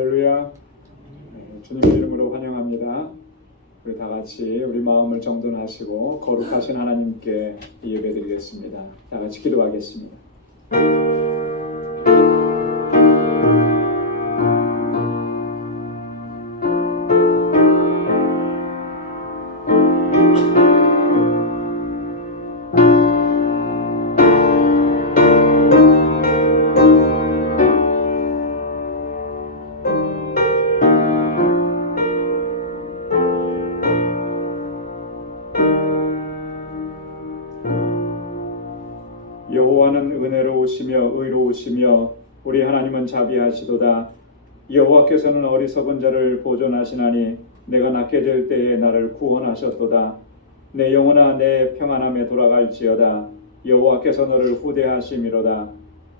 할렐루야. 주님의 이름으로 환영합니다. 우리 다 같이 우리 마음을 정돈하시고 거룩하신 하나님께 예배드리겠습니다. 다 같이 기도하겠습니다. 여호와는 은혜로우시며 의로우시며 우리 하나님은 자비하시도다. 여호와께서는 어리석은 자를 보존하시나니 내가 낫게 될 때에 나를 구원하셨도다. 내 영혼아 내 평안함에 돌아갈지어다. 여호와께서 너를 후대하심이로다.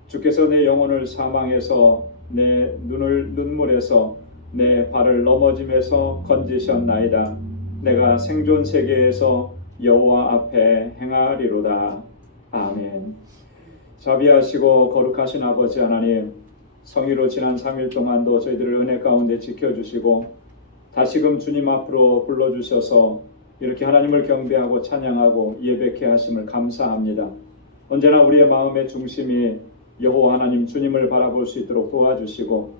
주께서 내 영혼을 사망에서 내 눈을 눈물에서 내 발을 넘어짐에서 건지셨나이다. 내가 생존 세계에서 여호와 앞에 행하리로다. 아멘. 자비하시고 거룩하신 아버지 하나님, 성의로 지난 3일 동안도 저희들을 은혜 가운데 지켜주시고 다시금 주님 앞으로 불러주셔서 이렇게 하나님을 경배하고 찬양하고 예배케 하심을 감사합니다. 언제나 우리의 마음의 중심이 여호와 하나님 주님을 바라볼 수 있도록 도와주시고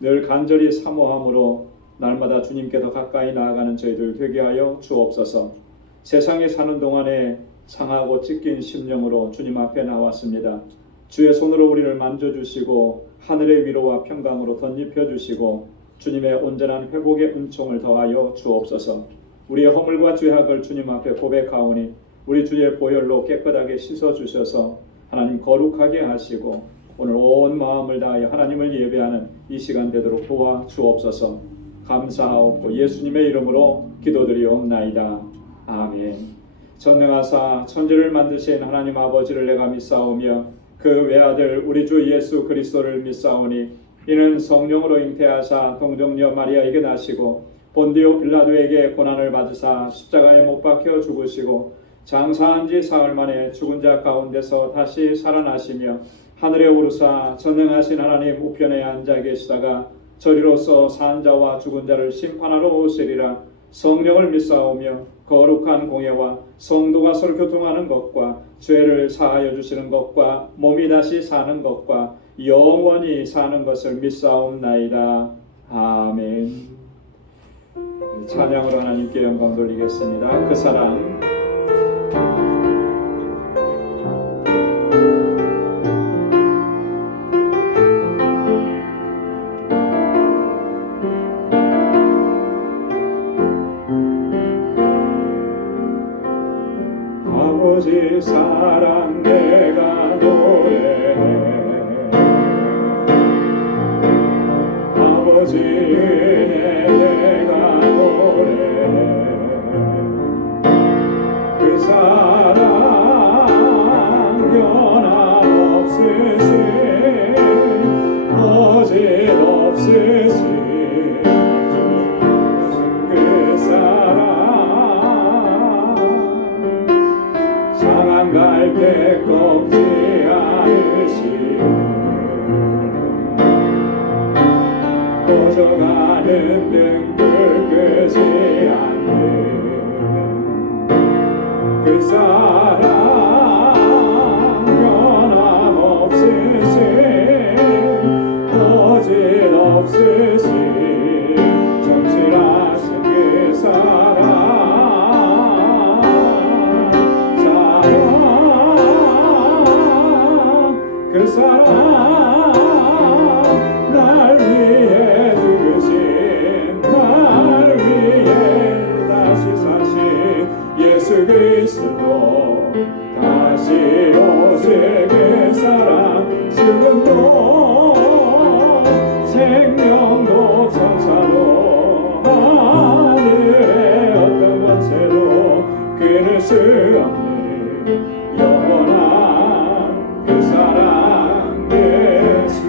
늘 간절히 사모함으로 날마다 주님께 더 가까이 나아가는 저희들 되게 하여 주옵소서. 세상에 사는 동안에 상하고 찢긴 심령으로 주님 앞에 나왔습니다. 주의 손으로 우리를 만져주시고 하늘의 위로와 평강으로 덧입혀주시고 주님의 온전한 회복의 은총을 더하여 주옵소서. 우리의 허물과 죄악을 주님 앞에 고백하오니 우리 주의 보혈로 깨끗하게 씻어주셔서 하나님 거룩하게 하시고 오늘 온 마음을 다하여 하나님을 예배하는 이 시간 되도록 도와주옵소서. 감사하옵고 예수님의 이름으로 기도드리옵나이다. 아멘. 전능하사 천지를 만드신 하나님 아버지를 내가 믿사오며 그 외아들 우리 주 예수 그리스도를 믿사오니 이는 성령으로 잉태하사 동정녀 마리아에게 나시고 본디오 빌라도에게 고난을 받으사 십자가에 못 박혀 죽으시고 장사한 지 사흘 만에 죽은 자 가운데서 다시 살아나시며 하늘에 오르사 전능하신 하나님 우편에 앉아 계시다가 저리로서 산 자와 죽은 자를 심판하러 오시리라. 성령을 믿사오며 거룩한 공예와 성도가 서로 교통하는 것과 죄를 사하여 주시는 것과 몸이 다시 사는 것과 영원히 사는 것을 믿사옵나이다. 아멘. 찬양으로 하나님께 영광 돌리겠습니다. 그 사랑. 아버지 사랑 내가 노래해 아버지 은혜 내가 노래해 그 사랑 변함없으시 거짓없으시 그 사랑 상한 갈대 꺾지 않으시네 꺼져가는 등불 끄지 않는 그 사랑 변함없으시 거짓없으시 정실하신 그 사랑 그 사랑 날 위해 죽으신 날 위해 다시 사신 예수 그리스도 다시 오실 그 사랑 죽음도 생명도 천사도 하늘의 어떤 권세도 끊을 수 없는 영원한 그 사랑 예수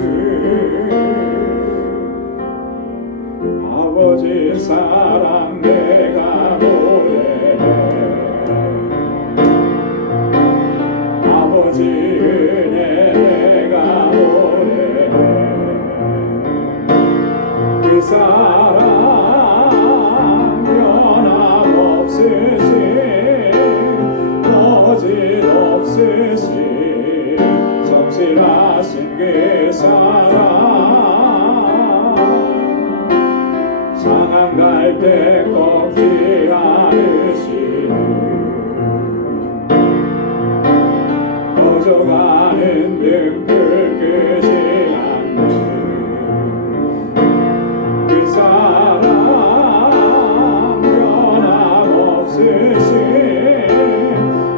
아버지 사랑 내가 노래해 아버지 은혜 내가 노래해 거짓없으신 성실하신 그 사랑 상한 갈대 꺾지 않으시는 거저가는 등불 끄지 않는 그 사랑 변함없으신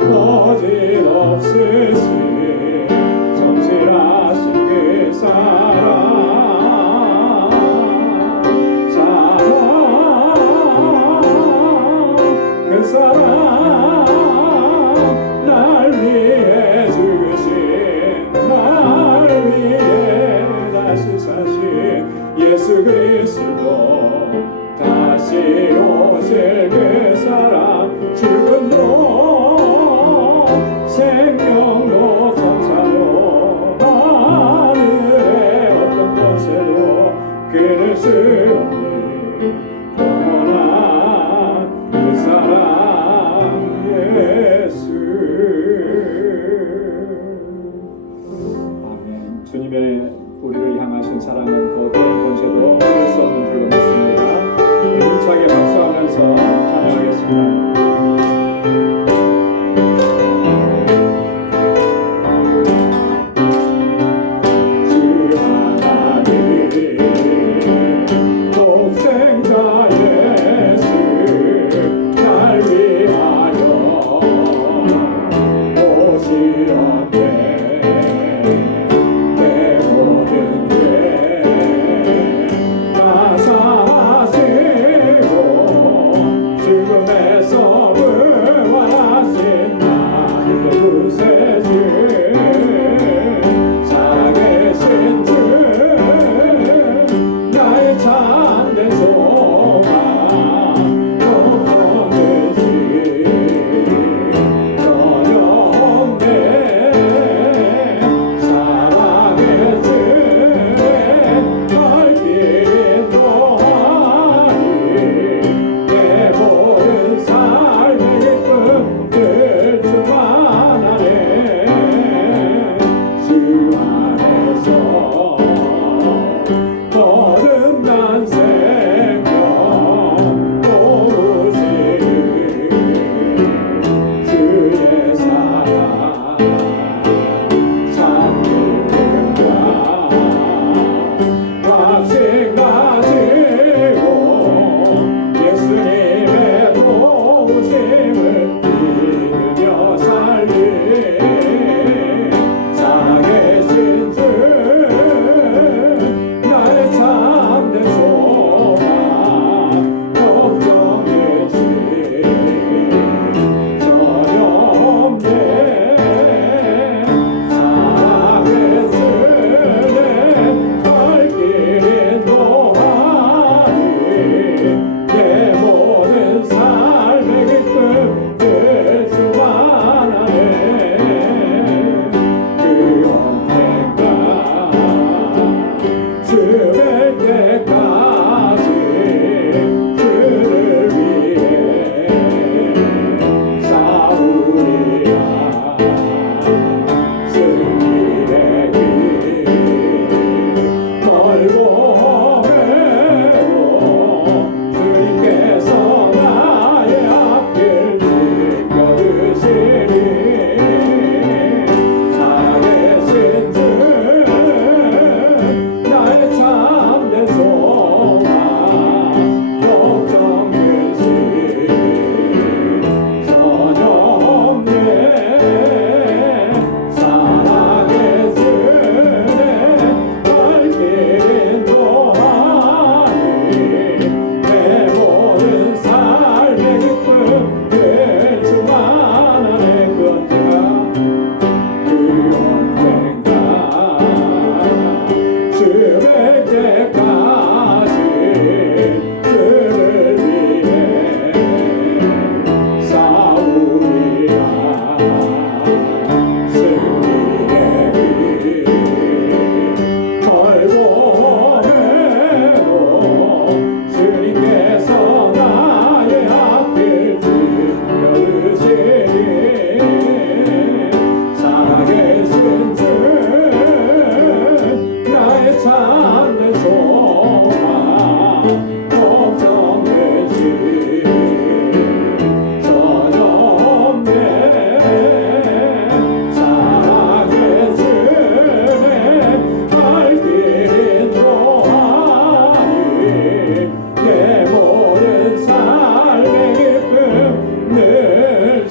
거짓없으신 성실하신 그 사랑 그 사랑 날 위해 죽으신 날 위해 다시 사신 예수 그리스도 다시 오실 그 사랑 죽음도 생명도 천사도 하늘의 어떤 권세도 끊을 수 없는 영원한 그 사랑 예수. 아멘. 주님의 우리를 향하신 사랑은 그 어떤 권세도 끊을 수 없는 줄로 믿습니다. 우리 힘차게 박수하면서 찬양하겠습니다. 주 하나님 독생자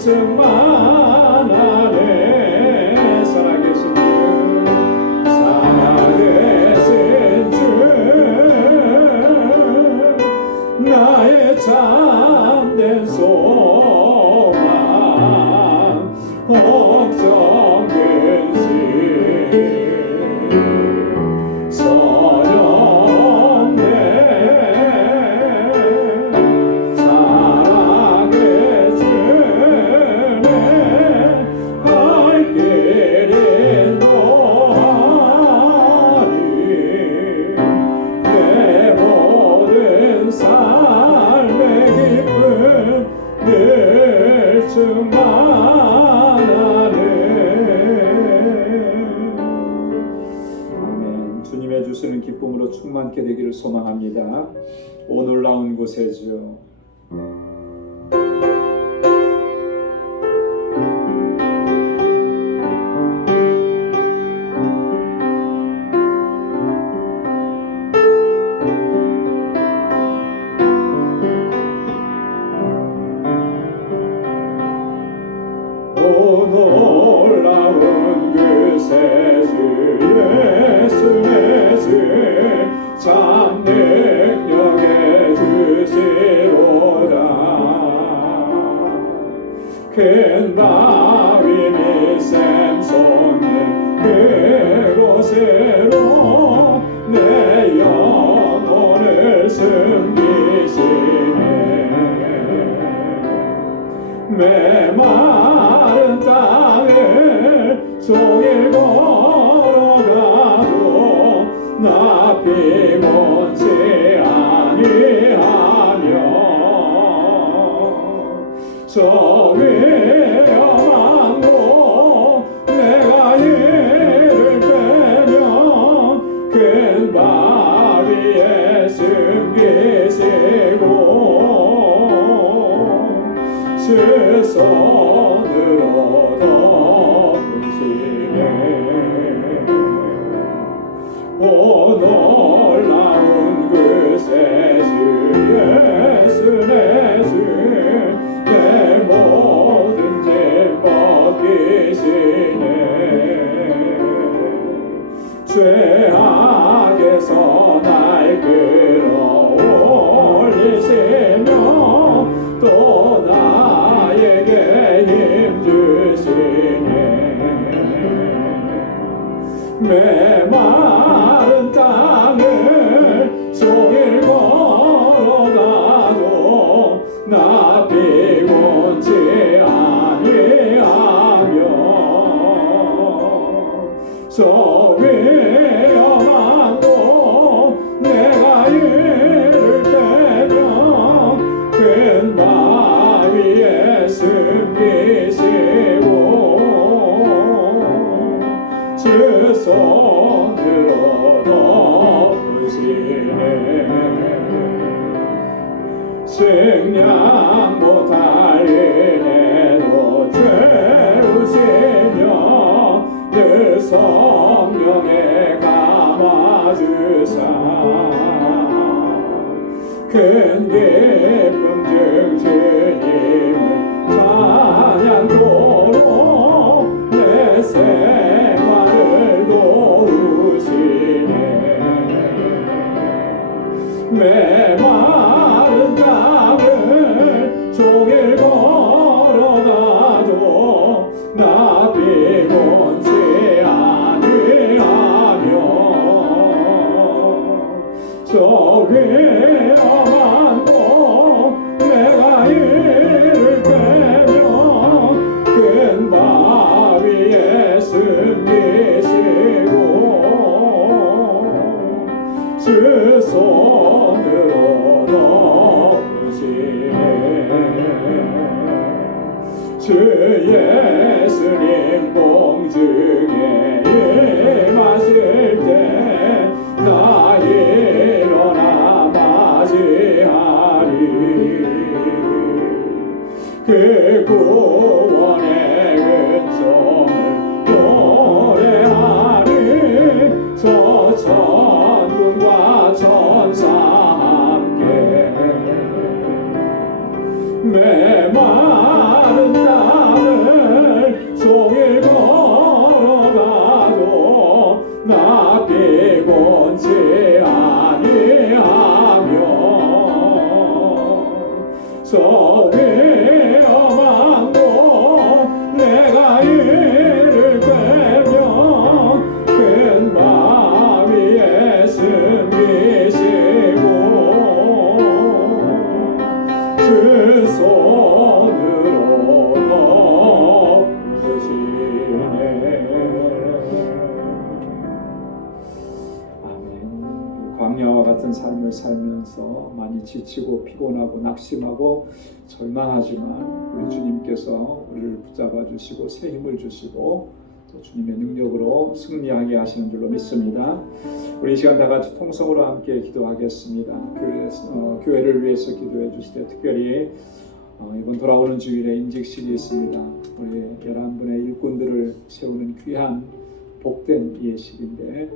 충만하네. 살아계신 주 나의 참된 소망 걱정 근심 소용없네. 사랑의 주네 갈 길 인도하리. 내 모든 삶의 기쁨 늘 충만하네. 아멘. 주님의 주시는 기쁨으로 충만케 되기를 소망합니다. 오 놀라운 곳에죠. 오 놀라운 그새 주 예수의 주 참 능력의 주시로다. 큰 바위 및 샘솟는 그곳으로 내 영혼을 숨기시네. 메마른 땅을 종일 걸어가도 나 피곤치 아니하며 저 위험한 곳 내가 이를 빼며 큰 바위에 숨기시고 주 손으로 덮으시네. 오 놀라운 그새 주 예수 내 주 내 모든 짐 벗기시네. 죄악에서 날 끌어올리시며 또 나에게 힘 주시네. 메마른 땅을 종일 걸어가도 나 피곤치 아니하며 저 위험한 곳 내가 이를 빼며 큰 바위에 숨기시고 주 손으로 덮으시네. 증량 못할 은혜로 채우시며 늘 성령에 감아주사 큰 기쁨 중 주님을 찬양토록 내 생활을 도우시네. 메마른 땅을 종일 걸어가도 나 피곤치 아니하며 저 위험한 곳 내가 이를 빼며 큰 바위에 숨기시고 주 손으로 덮으시네. 주 예수님 공중에 임하실 때 나 일어나 맞이하리. 그 구원의 은총을 노래하리. 저 천군과 천사 함께 메마른 땅 삶을 살면서 많이 지치고 피곤하고 낙심하고 절망하지만 우리 주님께서 우리를 붙잡아 주시고 새 힘을 주시고 또 주님의 능력으로 승리하게 하시는 줄로 믿습니다. 우리 이 시간 다 같이 통성으로 함께 기도하겠습니다. 교회를 위해서 기도해 주실 때 특별히 이번 돌아오는 주일에 임직식이 있습니다. 우리 11분의 일꾼들을 세우는 귀한 복된 예식인데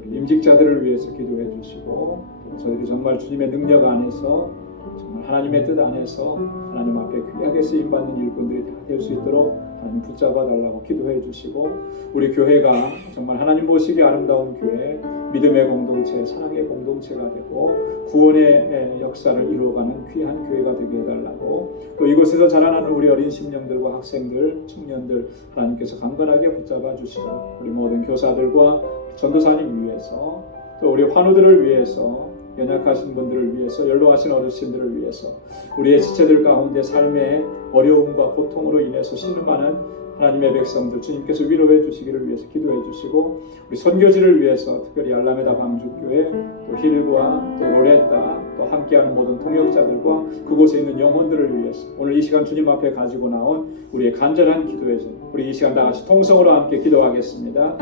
우리 임직자들을 위해서 기도해 주시고 저희들이 정말 주님의 능력 안에서 정말 하나님의 뜻 안에서 하나님 앞에 귀하게 쓰임받는 일꾼들이 다 될 수 있도록 하나님 붙잡아 달라고 기도해 주시고 우리 교회가 정말 하나님 보시기에 아름다운 교회, 믿음의 공동체, 사랑의 공동체가 되고 구원의 역사를 이루어가는 귀한 교회가 되게 해달라고 또 이곳에서 자라나는 우리 어린 심령들과 학생들, 청년들 하나님께서 강건하게 붙잡아 주시고 우리 모든 교사들과 전도사님 위해서 또 우리 환우들을 위해서 연약하신 분들을 위해서 연로하신 어르신들을 위해서 우리의 지체들 가운데 삶의 어려움과 고통으로 인해서 신음하는 하나님의 백성들 주님께서 위로해 주시기를 위해서 기도해 주시고 우리 선교지를 위해서 특별히 알라메다 방주교회 또 힐과 또 로레타 또 함께하는 모든 동역자들과 그곳에 있는 영혼들을 위해서 오늘 이 시간 주님 앞에 가지고 나온 우리의 간절한 기도의 전 우리 이 시간 다 같이 통성으로 함께 기도하겠습니다.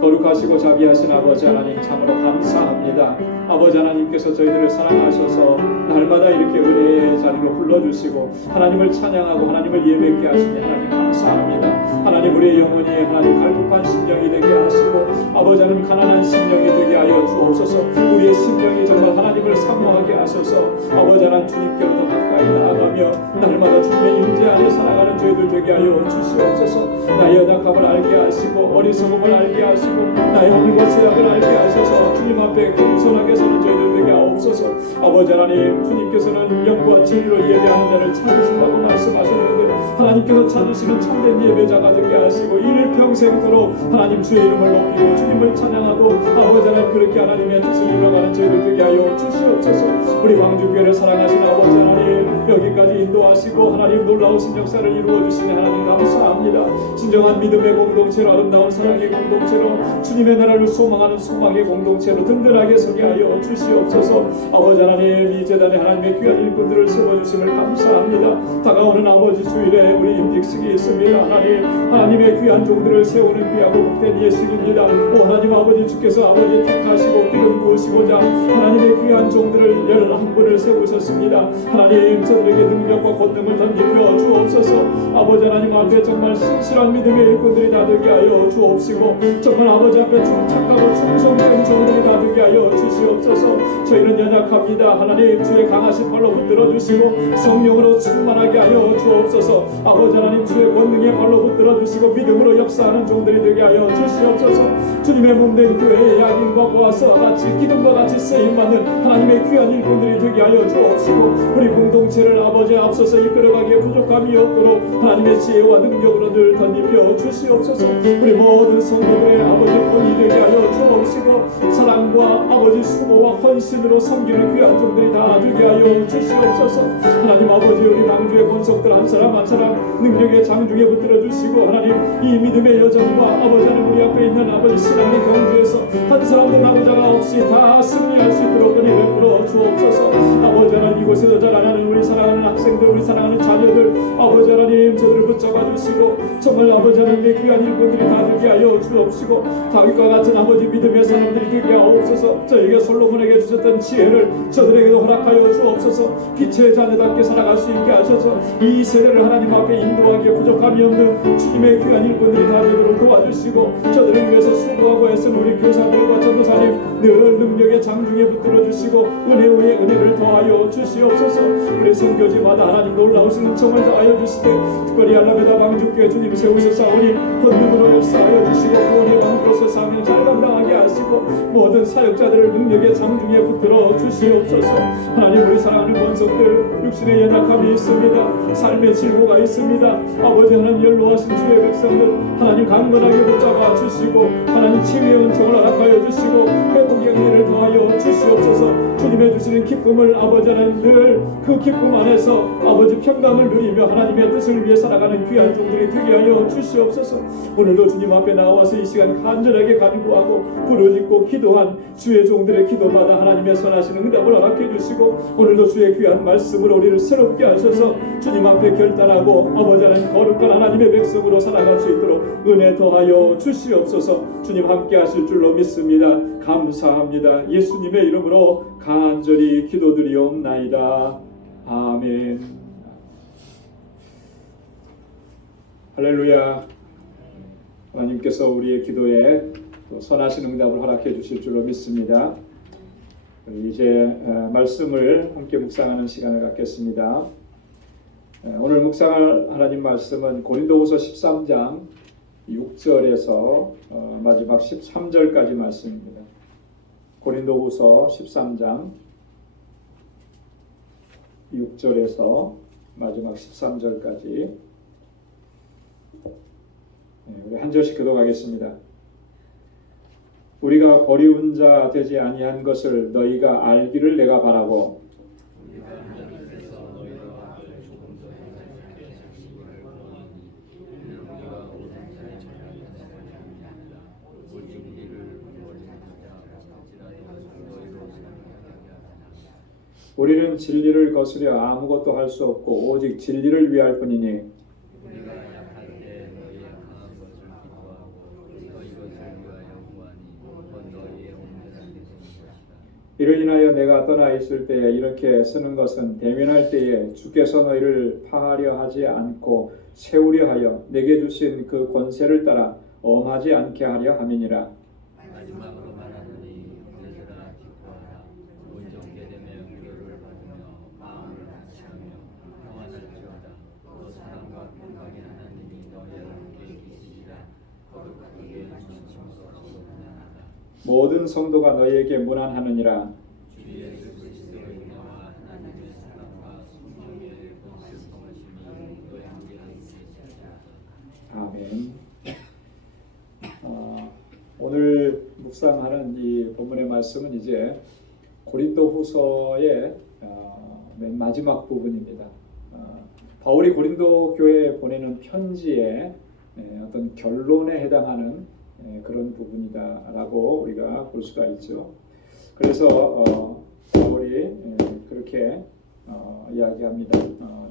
거룩하시고 자비하신 아버지 하나님 참으로 감사합니다. 아버지 하나님께서 저희들을 사랑하셔서 날마다 이렇게 은혜의 자리로 불러주시고 하나님을 찬양하고 하나님을 예배케 하시니 하나님 감사합니다. 하나님 우리의 영혼이 하나님 갈급한 심령이 되게 하시고 아버지 하나님 가난한 심령이 되게 하여 주옵소서. 우리의 심령이 정말 하나님을 사모하게 하셔서 아버지 하나님 주님께로 더 가까이 나아가며 날마다 주님의 임재 안에 살아가는 저희들 되게 하여 주시옵소서. 나의 연약함을 알게 하시고 어리석음을 알게 하시고 나의 허물과 죄악을 알게 하셔서 주님 앞에 겸손하게 서는 저희들 되게 하옵소서. 아버지 하나님 주님께서는 영과 진리로 예배하는 자를 찾으신다고 말씀하셨는데 하나님께서 찾으시는 참된 예배자가 되게 하시고 일평생토록 하나님 주의 이름을 높이고 주님을 찬양하고 아버지 하나님 그렇게 하나님의 뜻을 이루어가는 저희들 되게 하여 주시옵소서. 우리 광주교회를 사랑하시는 아버지 하나님 여기까지 인도하시고 하나님 놀라우신 역사를 이루어주시니 하나님 감사합니다. 진정한 믿음의 공동체로 아름다운 사랑의 공동체로 주님의 나라를 소망하는 소망의 공동체로 든든하게 서게 하여 주시옵소서. 아버지 하나님 이 재단에 하나님의 귀한 일꾼들을 세워주심을 감사합니다. 다가오는 아버지 주일에 우리 임직식이 있습니다. 하나님의 귀한 종들을 세우는 귀하고 복된 예식입니다. 오 하나님 아버지 주께서 아버지 택하시고 기름 부으시고자 하나님의 귀한 종들을 11분을 세우셨습니다. 하나님 저들에게 능력과 권능을 던지며 주옵소서. 아버지 하나님 앞에 정말 신실한 믿음의 일꾼들이 다 되게 하여 주옵시고 정말 아버지 앞에 착하고 충성된 종들이 다 되게 하여 주시옵소서. 저희는 연약합니다. 하나님 주의 강하신 발로 붙들어 주시고 성령으로 충만하게 하여 주옵소서. 아버지 하나님 주의 권능의 발로 붙들어 주시고 믿음으로 역사하는 종들이 되게 하여 주시옵소서. 주님의 몸된 교회의 약인과 보아서 같이 기둥과 같이 쓰임받는 하나님의 귀한 일꾼들이 되게 하여 주옵시고 우리 공동체를 아버지 앞서서 이끌어가기에 부족함이 없도록 하나님의 지혜와 능력으로 늘 덧입혀 주시옵소서. 우리 모든 성도들의 아버지 본이 되게 하여 주옵시고 사랑과 아버지 수고와 헌신으로 섬기는 귀한 종들이 다 되게 하여 주시옵소서. 하나님 아버지 우리 남주의 권속들 한 사람 한 사람 능력의 장중에 붙들어 주시고 하나님 이 믿음의 여정과 아버지 하나님 우리 앞에 있는 아버지 신앙의 경주에서 한 사람도 나누자가 없이 다 승리할 수 있도록 은혜 베풀어 주옵소서. 아버지 하나님 이곳에서 자라나는 우리 사랑하는 학생들 우리 사랑하는 자녀들 아버지 하나님 저들을 붙잡아 주시고 정말 아버지 하나님의 귀한 일꾼들이 다 되게 하여 주옵시고 다윗과 같은 아버지 믿음의 사람들이 되게 하옵소서. 저에게 솔로몬에게 주셨던 지혜를 저들에게도 허락하여 주옵소서. 빛의 자녀답게 살아갈 수 있게 하셔서 이 세대를 하나님 앞에 인도하기에 부족함이 없는 주님의 귀한 일꾼들이 다 되도록 도와주시고 저들을 위해서 수고하고 애쓰는 우리 교사들과 전도사님 늘 능력의 장중에 붙들어 주시고 은혜 위에 은혜를 더하여 주시옵소서. 우리 선교지마다 하나님 놀라우신 은총을 더하여 주시되 특별히 알라메다 방주교회 주님 세우셨사오니 권능으로 역사하여 주시고 구원의 왕으로서 사명을 잘 감당하게 하시고 모든 사역자들을 능력의 장중에 붙들어 주시옵소서. 하나님 우리 사랑하는 권속들 육신의 연약함이 있습니다. 삶의 질고가 있습니다. 아버지 하나님 연로하신 주의 백성들 하나님 강건하게 붙잡아 주시고 하나님 치유의 은총을 허락하여 주시고 회복의 은혜를 더하여 주시옵소서. 주님의 주시는 기쁨을 아버지 하나님 늘 그 기쁨 안에서 아버지 평강을 누리며 하나님의 뜻을 위해 살아가는 귀한 종들이 되게 하여 주시옵소서. 오늘도 주님 앞에 나와서 이 시간 간절하게 간구하고 부르짖고 기도한 주의 종들의 기도마다 하나님의 선하신 응답을 허락해 주시고 오늘도 주의 귀한 말씀으로 우리를 새롭게 하셔서 주님 앞에 결단하고 아버지 하나님 거룩한 하나님의 백성으로 살아갈 수 있도록 은혜 더하여 주시옵소서. 주님 함께 하실 줄로 믿습니다. 감사합니다. 예수님의 이름으로 간절히 기도드리옵나이다. 아멘. 할렐루야. 하나님께서 우리의 기도에 또 선하신 응답을 허락해 주실 줄로 믿습니다. 이제 말씀을 함께 묵상하는 시간을 갖겠습니다. 오늘 묵상할 하나님 말씀은 고린도후서 13장 6절에서 마지막 13절까지 말씀입니다. 고린도후서 13장 6절에서 마지막 13절까지 우리 한 절씩 기도하겠습니다. 우리가 버리운 자 되지 아니한 것을 너희가 알기를 내가 바라고 우리는 진리를 거스려 아무것도 할 수 없고 오직 진리를 위할 뿐이니 이를 인하여 내가 떠나 있을 때에 이렇게 쓰는 것은 대면할 때에 주께서 너희를 파하려 하지 않고 세우려 하여 내게 주신 그 권세를 따라 엄하지 않게 하려 함이니라. 마지막으로 말하노니 그들아 기뻐하라. 온전케 되며 위로를 받으며 마음을 같이하며 평안할지어다. 또 사랑과 평강의 하나님이 너희와 함께 계시리라. 거룩하게 주님으로 무난하다. 모든 성도가 너희에게 무난하느니라. 주 예수 그리스도의 은혜와 하나님의 사랑과 성령의 공평하심이 너희 함께 하시리라. 아멘. 오늘 묵상하는 이 본문의 말씀은 이제 고린도후서의 맨 마지막 부분입니다. 바울이 고린도 교회에 보내는 편지의 어떤 결론에 해당하는 그런 부분이다라고 우리가 볼 수가 있죠. 그래서 바울이 그렇게 이야기합니다.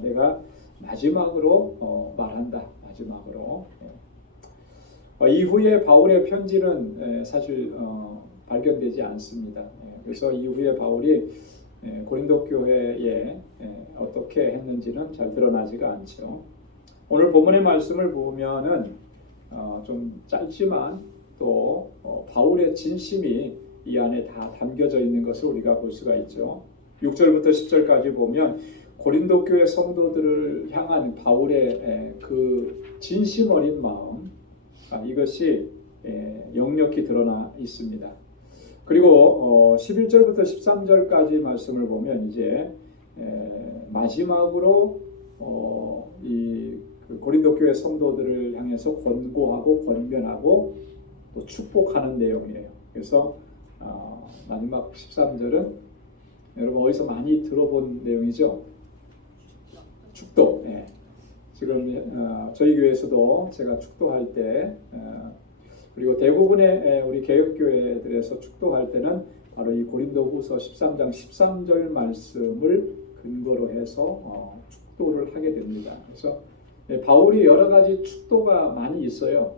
내가 마지막으로 말한다. 마지막으로. 이후에 바울의 편지는 사실 발견되지 않습니다. 그래서 이후에 바울이 고린도 교회에 어떻게 했는지는 잘 드러나지가 않죠. 오늘 본문의 말씀을 보면은 좀 짧지만 또 바울의 진심이 이 안에 다 담겨져 있는 것을 우리가 볼 수가 있죠. 6절부터 10절까지 보면 고린도 교회 성도들을 향한 바울의 그 진심 어린 마음, 이것이 역력히 드러나 있습니다. 그리고 11절부터 13절까지 말씀을 보면 이제 마지막으로 이 고린도 교회 성도들을 향해서 권고하고 권면하고 또 축복하는 내용이에요. 그래서 마지막 13절은 여러분 어디서 많이 들어본 내용이죠? 축도. 지금 저희 교회에서도 제가 축도할 때 그리고 대부분의 우리 개혁교회들에서 축도할 때는 바로 이 고린도후서 13장 13절 말씀을 근거로 해서 축도를 하게 됩니다. 그래서 바울이 여러 가지 축도가 많이 있어요.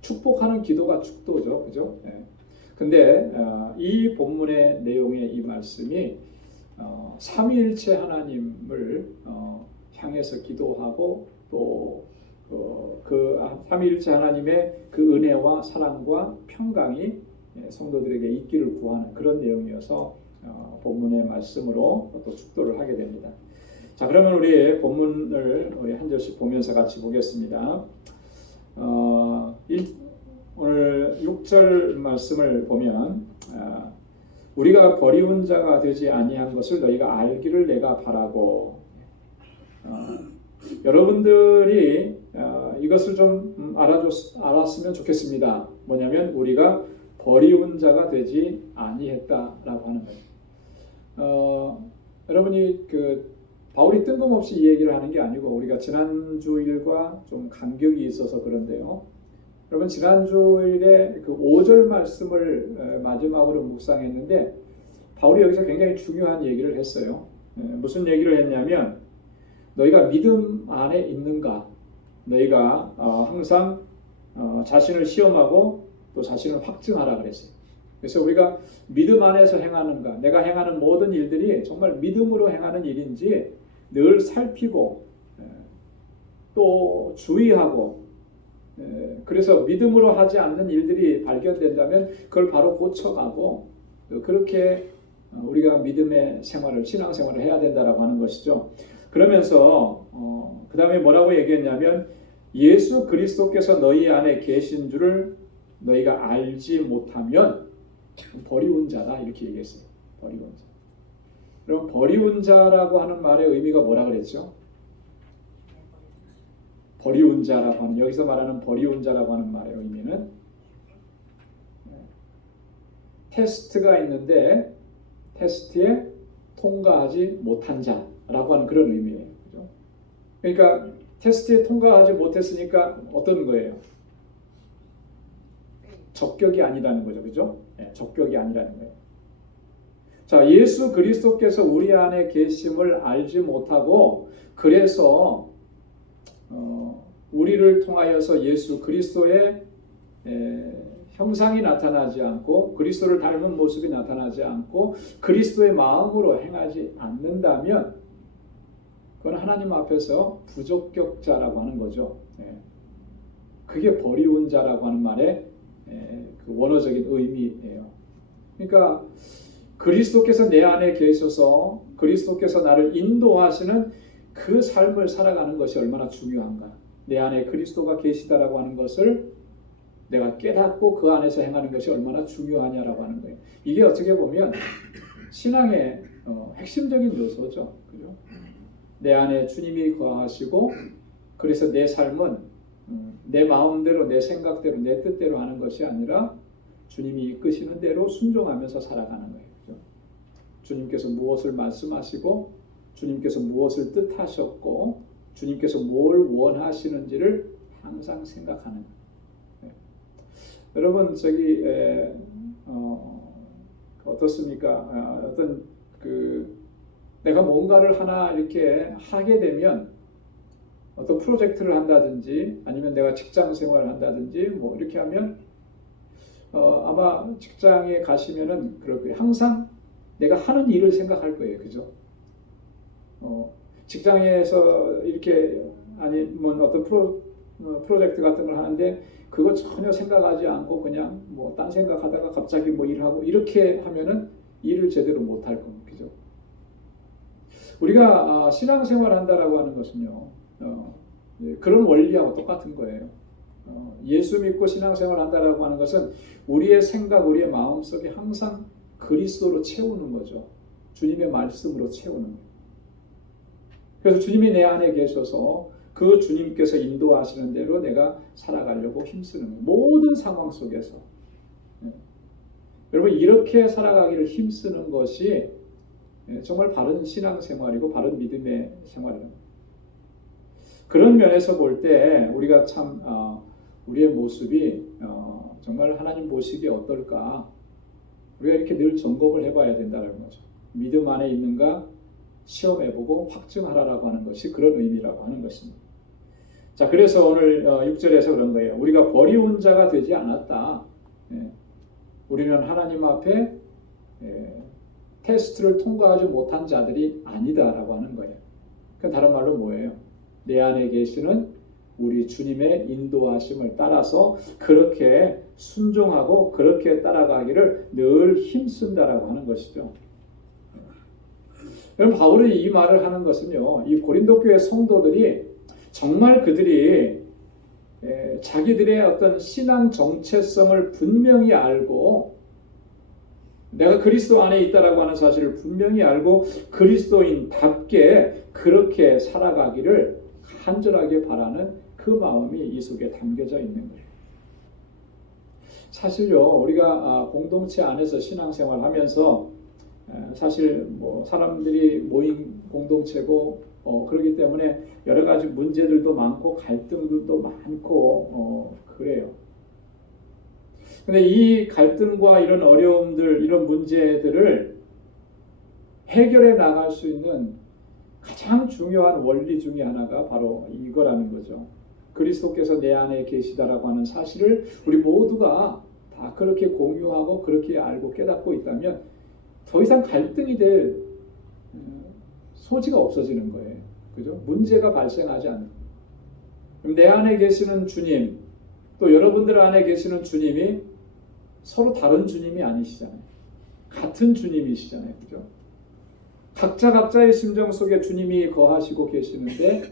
축복하는 기도가 축도죠, 그죠? 근데 이 본문의 내용의 이 말씀이 삼위일체 하나님을 향해서 기도하고 또 그 삼위일체 하나님의 그 은혜와 사랑과 평강이 성도들에게 있기를 구하는 그런 내용이어서 본문의 말씀으로 또 축도를 하게 됩니다. 자, 그러면 우리 본문을 우리 한 절씩 보면서 같이 보겠습니다. 오늘 6절 말씀을 보면 우리가 버리운 자가 되지 아니한 것을 너희가 알기를 내가 바라고. 여러분들이 이것을 좀 알았으면 좋겠습니다. 뭐냐면 우리가 버리운 자가 되지 아니했다라고 하는 거예요. 여러분이 바울이 뜬금없이 이 얘기를 하는 게 아니고 우리가 지난 주일과 좀 간격이 있어서 그런데요. 여러분 지난 주일에 그 5절 말씀을 마지막으로 묵상했는데 바울이 여기서 굉장히 중요한 얘기를 했어요. 무슨 얘기를 했냐면 너희가 믿음 안에 있는가? 너희가 항상 자신을 시험하고 또 자신을 확증하라 그랬어요. 그래서 우리가 믿음 안에서 행하는가? 내가 행하는 모든 일들이 정말 믿음으로 행하는 일인지 늘 살피고 또 주의하고 그래서 믿음으로 하지 않는 일들이 발견된다면 그걸 바로 고쳐가고 그렇게 우리가 믿음의 생활을 신앙생활을 해야 된다라고 하는 것이죠. 그러면서 그 다음에 뭐라고 얘기했냐면 예수 그리스도께서 너희 안에 계신 줄을 너희가 알지 못하면 버리운 자다 이렇게 얘기했어요. 버리운 자. 그럼 버리운 자라고 하는 말의 의미가 뭐라 그랬죠? 버리운 자라고 하는 여기서 말하는 버리운 자라고 하는 말의 의미는 테스트가 있는데 테스트에 통과하지 못한 자라고 하는 그런 의미예요. 그죠? 그러니까 테스트에 통과하지 못했으니까 어떤 거예요? 적격이 아니라는 거죠. 그죠? 네, 적격이 아니라는 거예요. 자, 예수 그리스도께서 우리 안에 계심을 알지 못하고 그래서 우리를 통하여서 예수 그리스도의 형상이 나타나지 않고 그리스도를 닮은 모습이 나타나지 않고 그리스도의 마음으로 행하지 않는다면 그건 하나님 앞에서 부적격자라고 하는 거죠. 그게 버리운 자라고 하는 말의 그 원어적인 의미예요. 그러니까 그리스도께서 내 안에 계셔서 그리스도께서 나를 인도하시는 그 삶을 살아가는 것이 얼마나 중요한가. 내 안에 그리스도가 계시다라고 하는 것을 내가 깨닫고 그 안에서 행하는 것이 얼마나 중요하냐라고 하는 거예요. 이게 어떻게 보면 신앙의 핵심적인 요소죠. 그죠? 내 안에 주님이 거하시고 그래서 내 삶은 내 마음대로 내 생각대로 내 뜻대로 하는 것이 아니라 주님이 이끄시는 대로 순종하면서 살아가는 거예요. 그죠? 주님께서 무엇을 말씀하시고 주님께서 무엇을 뜻하셨고 주님께서 뭘 원하시는지를 항상 생각하는 거예요. 여러분 어떻습니까? 어떤 내가 뭔가를 하나 이렇게 하게 되면 어떤 프로젝트를 한다든지 아니면 내가 직장 생활을 한다든지 뭐 이렇게 하면 아마 직장에 가시면은 그럴 거예요. 항상 내가 하는 일을 생각할 거예요. 그죠? 직장에서 이렇게 아니면 어떤 프로젝트 같은 걸 하는데 그거 전혀 생각하지 않고 그냥 뭐 딴 생각하다가 갑자기 뭐 일하고 이렇게 하면은 일을 제대로 못 할 겁니다. 그죠? 우리가 신앙생활 한다라고 하는 것은요. 그런 원리하고 똑같은 거예요. 예수 믿고 신앙생활 한다라고 하는 것은 우리의 생각, 우리의 마음속에 항상 그리스도로 채우는 거죠. 주님의 말씀으로 채우는 거예요. 그래서 주님이 내 안에 계셔서 그 주님께서 인도하시는 대로 내가 살아가려고 힘쓰는 거예요. 모든 상황 속에서. 여러분 이렇게 살아가기를 힘쓰는 것이 정말 바른 신앙생활이고 바른 믿음의 생활입니다. 그런 면에서 볼 때 우리가 참 우리의 모습이 정말 하나님 보시기에 어떨까 우리가 이렇게 늘 점검을 해봐야 된다는 거죠. 믿음 안에 있는가 시험해보고 확증하라라고 하는 것이 그런 의미라고 하는 것입니다. 자, 그래서 오늘 6절에서 그런 거예요. 우리가 버리운 자가 되지 않았다. 우리는 하나님 앞에 테스트를 통과하지 못한 자들이 아니다라고 하는 거예요. 그 다른 말로 뭐예요? 내 안에 계시는 우리 주님의 인도하심을 따라서 그렇게 순종하고 그렇게 따라가기를 늘 힘쓴다라고 하는 것이죠. 여러분 바울이 이 말을 하는 것은요. 이 고린도 교회 성도들이 정말 그들이 자기들의 어떤 신앙 정체성을 분명히 알고 내가 그리스도 안에 있다라고 하는 사실을 분명히 알고 그리스도인답게 그렇게 살아가기를 간절하게 바라는 그 마음이 이 속에 담겨져 있는 거예요. 사실요 우리가 공동체 안에서 신앙생활하면서 사실 뭐 사람들이 모인 공동체고 그렇기 때문에 여러 가지 문제들도 많고 갈등들도 많고 그래요. 근데 이 갈등과 이런 어려움들, 이런 문제들을 해결해 나갈 수 있는 가장 중요한 원리 중에 하나가 바로 이거라는 거죠. 그리스도께서 내 안에 계시다라고 하는 사실을 우리 모두가 다 그렇게 공유하고 그렇게 알고 깨닫고 있다면 더 이상 갈등이 될 소지가 없어지는 거예요. 그죠? 문제가 발생하지 않는 거예요. 그럼 내 안에 계시는 주님, 또 여러분들 안에 계시는 주님이 서로 다른 주님이 아니시잖아요. 같은 주님이시잖아요. 그죠? 각자의 심정 속에 주님이 거하시고 계시는데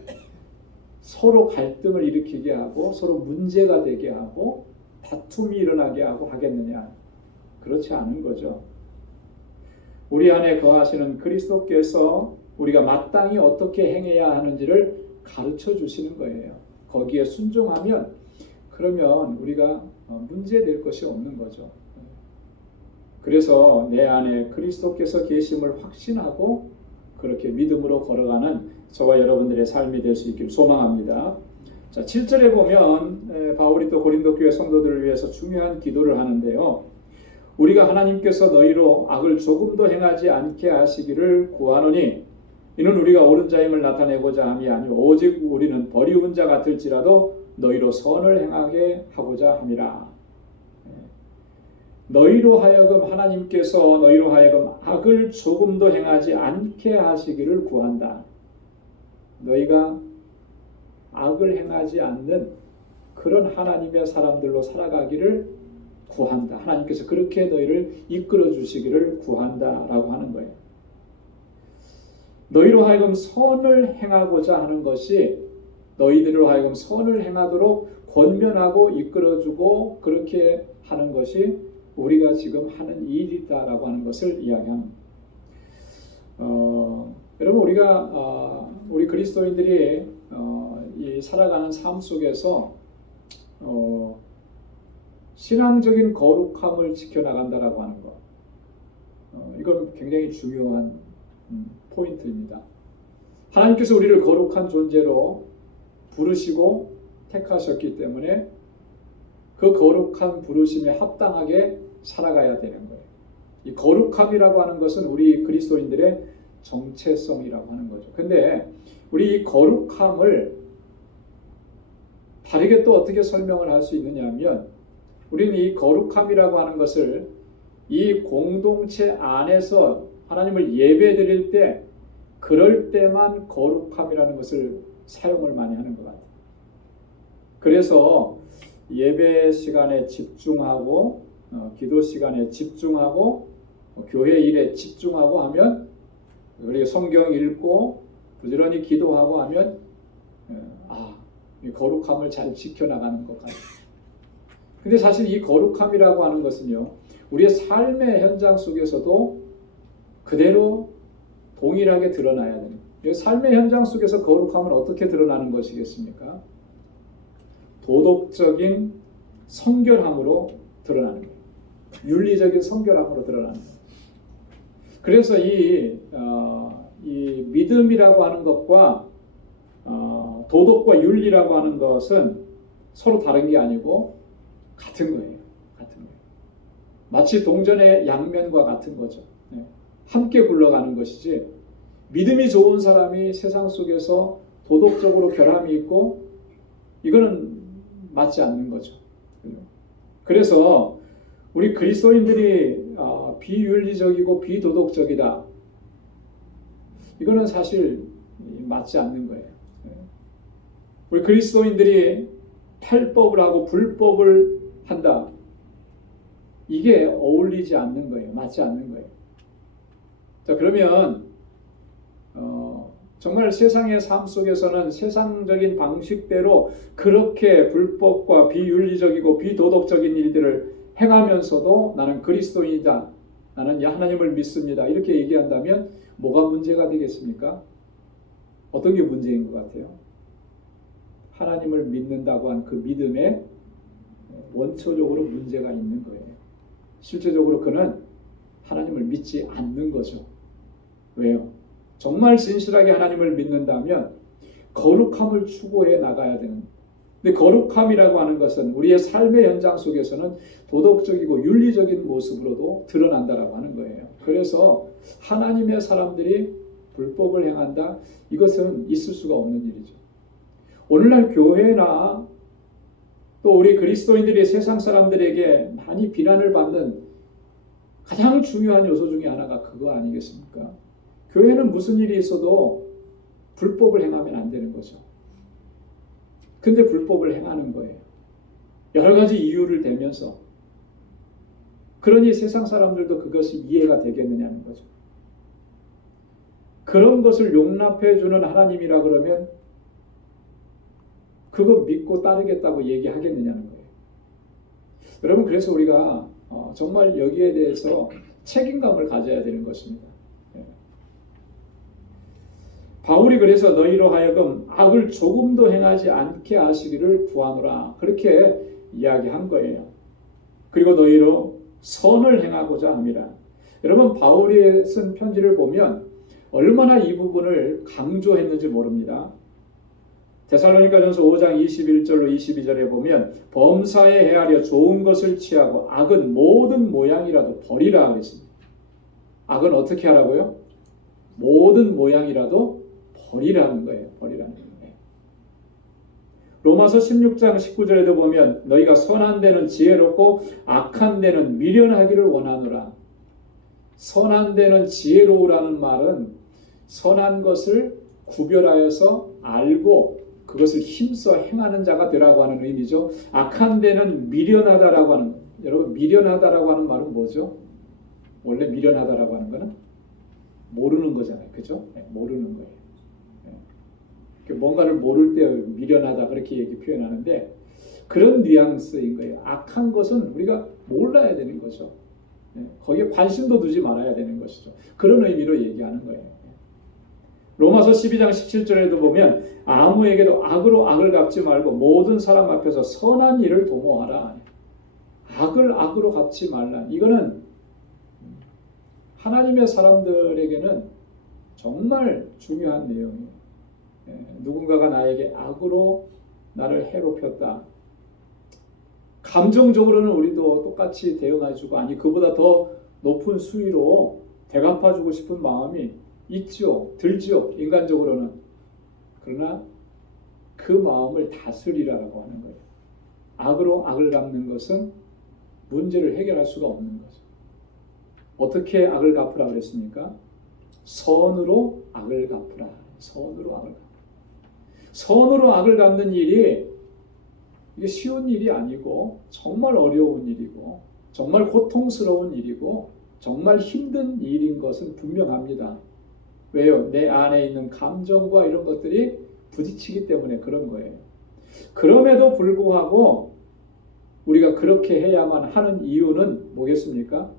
서로 갈등을 일으키게 하고 서로 문제가 되게 하고 다툼이 일어나게 하고 하겠느냐? 그렇지 않은 거죠. 우리 안에 거하시는 그리스도께서 우리가 마땅히 어떻게 행해야 하는지를 가르쳐 주시는 거예요. 거기에 순종하면 그러면 우리가 문제될 것이 없는 거죠. 그래서 내 안에 그리스도께서 계심을 확신하고 그렇게 믿음으로 걸어가는 저와 여러분들의 삶이 될 수 있길 소망합니다. 자, 7절에 보면 바울이 또 고린도 교회 성도들을 위해서 중요한 기도를 하는데요. 우리가 하나님께서 너희로 악을 조금도 행하지 않게 하시기를 구하노니 이는 우리가 옳은 자임을 나타내고자 함이 아니오 오직 우리는 버리운 자 같을지라도 너희로 선을 행하게 하고자 함이라. 너희로 하여금 하나님께서 너희로 하여금 악을 조금도 행하지 않게 하시기를 구한다. 너희가 악을 행하지 않는 그런 하나님의 사람들로 살아가기를 구한다. 하나님께서 그렇게 너희를 이끌어 주시기를 구한다라고 하는 거예요. 너희로 하여금 선을 행하고자 하는 것이 너희들로 하여금 선을 행하도록 권면하고 이끌어주고 그렇게 하는 것이 우리가 지금 하는 일이다라고 하는 것을 이야기합니다. 여러분 우리 그리스도인들이 이 살아가는 삶 속에서 신앙적인 거룩함을 지켜나간다라고 하는 것, 이건 굉장히 중요한 포인트입니다. 하나님께서 우리를 거룩한 존재로 부르시고 택하셨기 때문에 그 거룩한 부르심에 합당하게 살아가야 되는 거예요. 이 거룩함이라고 하는 것은 우리 그리스도인들의 정체성이라고 하는 거죠. 근데 우리 이 거룩함을 다르게 또 어떻게 설명을 할 수 있느냐 하면 우리는 이 거룩함이라고 하는 것을 이 공동체 안에서 하나님을 예배 드릴 때 그럴 때만 거룩함이라는 것을 사용을 많이 하는 것 같아요. 그래서 예배 시간에 집중하고 기도 시간에 집중하고 교회 일에 집중하고 하면 그리고 성경 읽고 부지런히 기도하고 하면 이 거룩함을 잘 지켜나가는 것 같아요. 근데 사실 이 거룩함이라고 하는 것은요, 우리의 삶의 현장 속에서도 그대로 동일하게 드러나야 돼요. 삶의 현장 속에서 거룩함은 어떻게 드러나는 것이겠습니까? 도덕적인 성결함으로 드러나는 거예요. 윤리적인 성결함으로 드러나는 거예요. 그래서 이 믿음이라고 하는 것과 도덕과 윤리라고 하는 것은 서로 다른 게 아니고 같은 거예요. 같은 거예요. 마치 동전의 양면과 같은 거죠. 함께 굴러가는 것이지 믿음이 좋은 사람이 세상 속에서 도덕적으로 결함이 있고 이거는 맞지 않는 거죠. 그래서 우리 그리스도인들이 비윤리적이고 비도덕적이다. 이거는 사실 맞지 않는 거예요. 우리 그리스도인들이 탈법을 하고 불법을 한다. 이게 어울리지 않는 거예요. 맞지 않는 거예요. 자, 그러면 정말 세상의 삶 속에서는 세상적인 방식대로 그렇게 불법과 비윤리적이고 비도덕적인 일들을 행하면서도 나는 그리스도인이다. 나는 하나님을 믿습니다. 이렇게 얘기한다면 뭐가 문제가 되겠습니까? 어떤 게 문제인 것 같아요? 하나님을 믿는다고 한 그 믿음에 원초적으로 문제가 있는 거예요. 실제적으로 그는 하나님을 믿지 않는 거죠. 왜요? 정말 진실하게 하나님을 믿는다면 거룩함을 추구해 나가야 되는. 근데 거룩함이라고 하는 것은 우리의 삶의 현장 속에서는 도덕적이고 윤리적인 모습으로도 드러난다라고 하는 거예요. 그래서 하나님의 사람들이 불법을 행한다? 이것은 있을 수가 없는 일이죠. 오늘날 교회나 또 우리 그리스도인들이 세상 사람들에게 많이 비난을 받는 가장 중요한 요소 중에 하나가 그거 아니겠습니까? 교회는 무슨 일이 있어도 불법을 행하면 안 되는 거죠. 근데 불법을 행하는 거예요. 여러 가지 이유를 대면서. 그러니 세상 사람들도 그것이 이해가 되겠느냐는 거죠. 그런 것을 용납해 주는 하나님이라 그러면 그거 믿고 따르겠다고 얘기하겠느냐는 거예요. 여러분, 그래서 우리가 정말 여기에 대해서 책임감을 가져야 되는 것입니다. 바울이 그래서 너희로 하여금 악을 조금도 행하지 않게 하시기를 구하노라, 그렇게 이야기한 거예요. 그리고 너희로 선을 행하고자 합니다. 여러분, 바울이 쓴 편지를 보면 얼마나 이 부분을 강조했는지 모릅니다. 데살로니가전서 5장 21절로 22절에 보면 범사에 헤아려 좋은 것을 취하고 악은 모든 모양이라도 버리라 그랬습니다. 악은 어떻게 하라고요? 모든 모양이라도 버리라는 거예요. 버리라는 거예요. 로마서 16장 19절에도 보면 너희가 선한 데는 지혜롭고 악한 데는 미련하기를 원하노라. 선한 데는 지혜로우라는 말은 선한 것을 구별하여서 알고 그것을 힘써 행하는 자가 되라고 하는 의미죠. 악한 데는 미련하다라고 하는, 여러분, 미련하다라고 하는 말은 뭐죠? 원래 미련하다라고 하는 거는 모르는 거잖아요. 그죠? 네, 모르는 거예요. 네. 뭔가를 모를 때 미련하다 그렇게 표현하는데 그런 뉘앙스인 거예요. 악한 것은 우리가 몰라야 되는 거죠. 네. 거기에 관심도 두지 말아야 되는 것이죠. 그런 의미로 얘기하는 거예요. 로마서 12장 17절에도 보면 아무에게도 악으로 악을 갚지 말고 모든 사람 앞에서 선한 일을 도모하라. 악을 악으로 갚지 말라. 이거는 하나님의 사람들에게는 정말 중요한 내용이에요. 누군가가 나에게 악으로 나를 해롭혔다. 감정적으로는 우리도 똑같이 대응해주고, 아니 그보다 더 높은 수위로 대갚아주고 싶은 마음이 있죠. 들죠. 인간적으로는. 그러나 그 마음을 다스리라고 하는 거예요. 악으로 악을 갚는 것은 문제를 해결할 수가 없는 거죠. 어떻게 악을 갚으라 그랬습니까? 선으로 악을 갚으라. 선으로 악을 갚으라. 선으로 악을 갚는 일이 이게 쉬운 일이 아니고 정말 어려운 일이고 정말 고통스러운 일이고 정말 힘든 일인 것은 분명합니다. 왜요? 내 안에 있는 감정과 이런 것들이 부딪히기 때문에 그런 거예요. 그럼에도 불구하고 우리가 그렇게 해야만 하는 이유는 뭐겠습니까?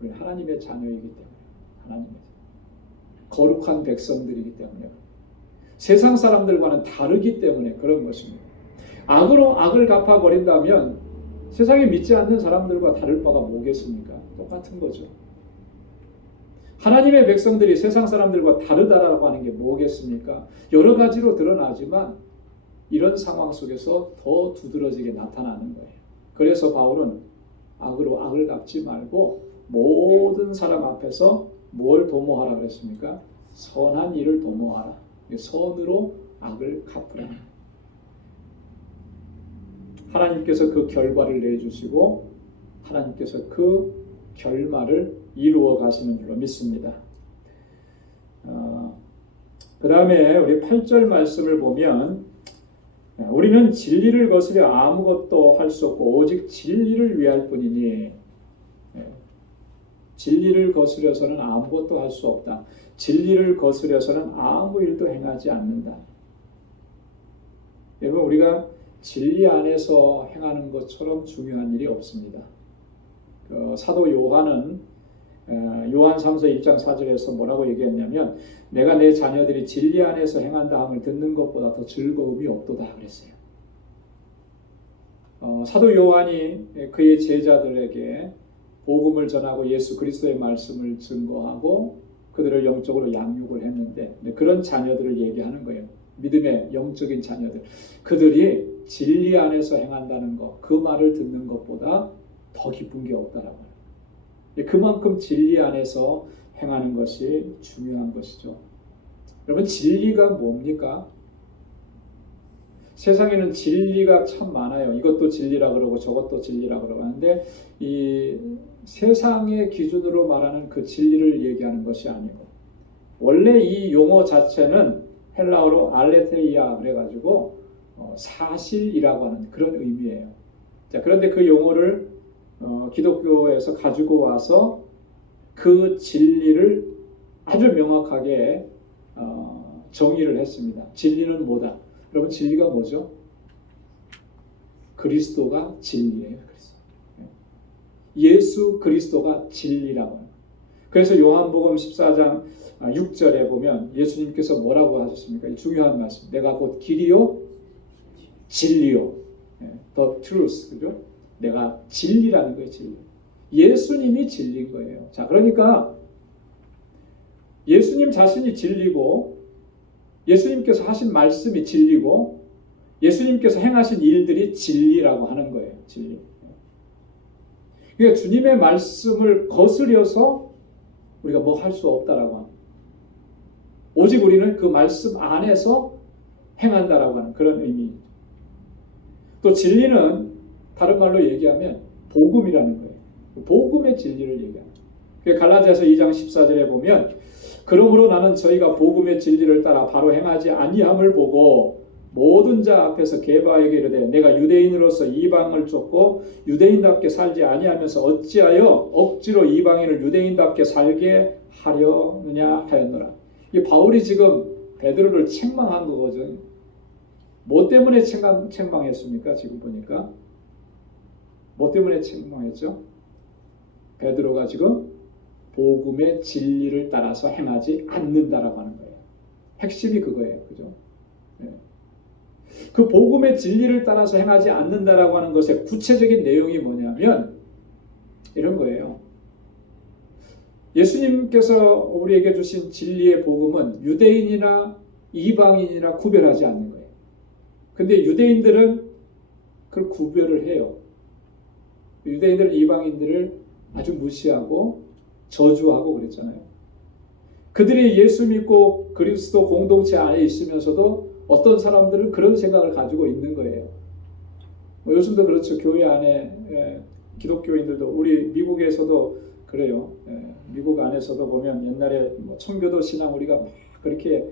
우리 하나님의 자녀이기 때문에, 하나님의 거룩한 백성들이기 때문에, 세상 사람들과는 다르기 때문에 그런 것입니다. 악으로 악을 갚아버린다면 세상에 믿지 않는 사람들과 다를 바가 뭐겠습니까? 똑같은 거죠. 하나님의 백성들이 세상 사람들과 다르다라고 하는 게 뭐겠습니까? 여러 가지로 드러나지만 이런 상황 속에서 더 두드러지게 나타나는 거예요. 그래서 바울은 악으로 악을 갚지 말고 모든 사람 앞에서 뭘 도모하라 그랬습니까? 선한 일을 도모하라. 선으로 악을 갚으라. 하나님께서 그 결과를 내주시고 하나님께서 그 결말을 이루어 가시는 줄로 믿습니다. 그 다음에 우리 8절 말씀을 보면 우리는 진리를 거스려 아무것도 할 수 없고 오직 진리를 위할 뿐이니, 진리를 거스려서는 아무것도 할 수 없다. 진리를 거스려서는 아무 일도 행하지 않는다. 여러분, 우리가 진리 안에서 행하는 것처럼 중요한 일이 없습니다. 사도 요한은 요한 3서 1장 4절에서 뭐라고 얘기했냐면 내가 내 자녀들이 진리 안에서 행한다 함을 듣는 것보다 더 즐거움이 없도다 그랬어요. 사도 요한이 그의 제자들에게 복음을 전하고 예수 그리스도의 말씀을 증거하고 그들을 영적으로 양육을 했는데 그런 자녀들을 얘기하는 거예요. 믿음의 영적인 자녀들. 그들이 진리 안에서 행한다는 것, 그 말을 듣는 것보다 더 기쁜 게 없다라고 해요. 그만큼 진리 안에서 행하는 것이 중요한 것이죠. 여러분, 진리가 뭡니까? 세상에는 진리가 참 많아요. 이것도 진리라 그러고 저것도 진리라 그러고 하는데 이 세상의 기준으로 말하는 그 진리를 얘기하는 것이 아니고, 원래 이 용어 자체는 헬라어로 알레테이아 그래가지고 사실이라고 하는 그런 의미예요. 자, 그런데 그 용어를 기독교에서 가지고 와서 그 진리를 아주 명확하게 정의를 했습니다. 진리는 뭐다? 여러분, 진리가 뭐죠? 그리스도가 진리예요. 예수 그리스도가 진리라고 합니다. 그래서 요한복음 14장 6절에 보면 예수님께서 뭐라고 하셨습니까? 중요한 말씀. 내가 곧 길이요 진리요. The truth. 그죠? 내가 진리라는 거예요. 진리. 예수님이 진리인 거예요. 자, 그러니까 예수님 자신이 진리고, 예수님께서 하신 말씀이 진리고, 예수님께서 행하신 일들이 진리라고 하는 거예요. 진리. 그러니까 주님의 말씀을 거스려서 우리가 뭐 할 수 없다라고 합니다. 오직 우리는 그 말씀 안에서 행한다라고 하는 그런 의미. 또 진리는 다른 말로 얘기하면 복음이라는 거예요. 복음의 진리를 얘기합니다. 갈라디아서 2장 14절에 보면 그러므로 나는 저희가 복음의 진리를 따라 바로 행하지 아니함을 보고 모든 자 앞에서 게바에게 이르되 내가 유대인으로서 이방을 쫓고 유대인답게 살지 아니하면서 어찌하여 억지로 이방인을 유대인답게 살게 하려느냐 하였노라. 이 바울이 지금 베드로를 책망한 거거든요. 뭐 때문에 책망했습니까? 지금 보니까 뭐 때문에 책망했죠? 베드로가 지금 복음의 진리를 따라서 행하지 않는다라고 하는 거예요. 핵심이 그거예요. 그죠? 네. 그 복음의 진리를 따라서 행하지 않는다라고 하는 것의 구체적인 내용이 뭐냐면 이런 거예요. 예수님께서 우리에게 주신 진리의 복음은 유대인이나 이방인이나 구별하지 않는 거예요. 근데 유대인들은 그걸 구별을 해요. 유대인들은 이방인들을 아주 무시하고 저주하고 그랬잖아요. 그들이 예수 믿고 그리스도 공동체 안에 있으면서도 어떤 사람들은 그런 생각을 가지고 있는 거예요. 요즘도 그렇죠. 교회 안에 기독교인들도, 우리 미국에서도 그래요. 미국 안에서도 보면 옛날에 청교도 신앙 우리가 막 그렇게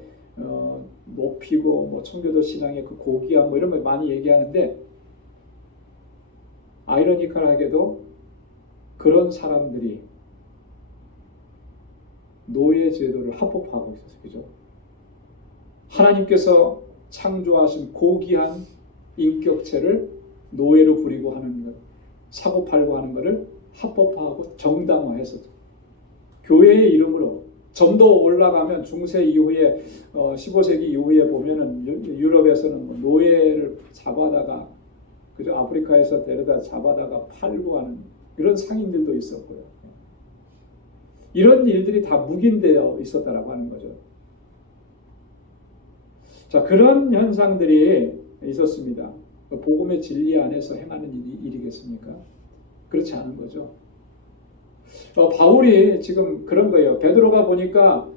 높이고 청교도 신앙의 그 고귀함 이런 걸 많이 얘기하는데, 아이러니컬하게도 그런 사람들이 노예 제도를 합법화하고 있었어요. 그죠? 하나님께서 창조하신 고귀한 인격체를 노예로 부리고 하는 것, 사고 팔고 하는 것을 합법화하고 정당화해서 교회의 이름으로 좀 더 올라가면 중세 이후에 15세기 이후에 보면은 유럽에서는 노예를 잡아다가, 그죠? 아프리카에서 데려다 잡아다가 팔고 하는 이런 상인들도 있었고요. 이런 일들이 다 묵인되어 있었다라고 하는 거죠. 자, 그런 현상들이 있었습니다. 복음의 진리 안에서 행하는 일이겠습니까? 그렇지 않은 거죠. 바울이 지금 그런 거예요. 베드로가 보니까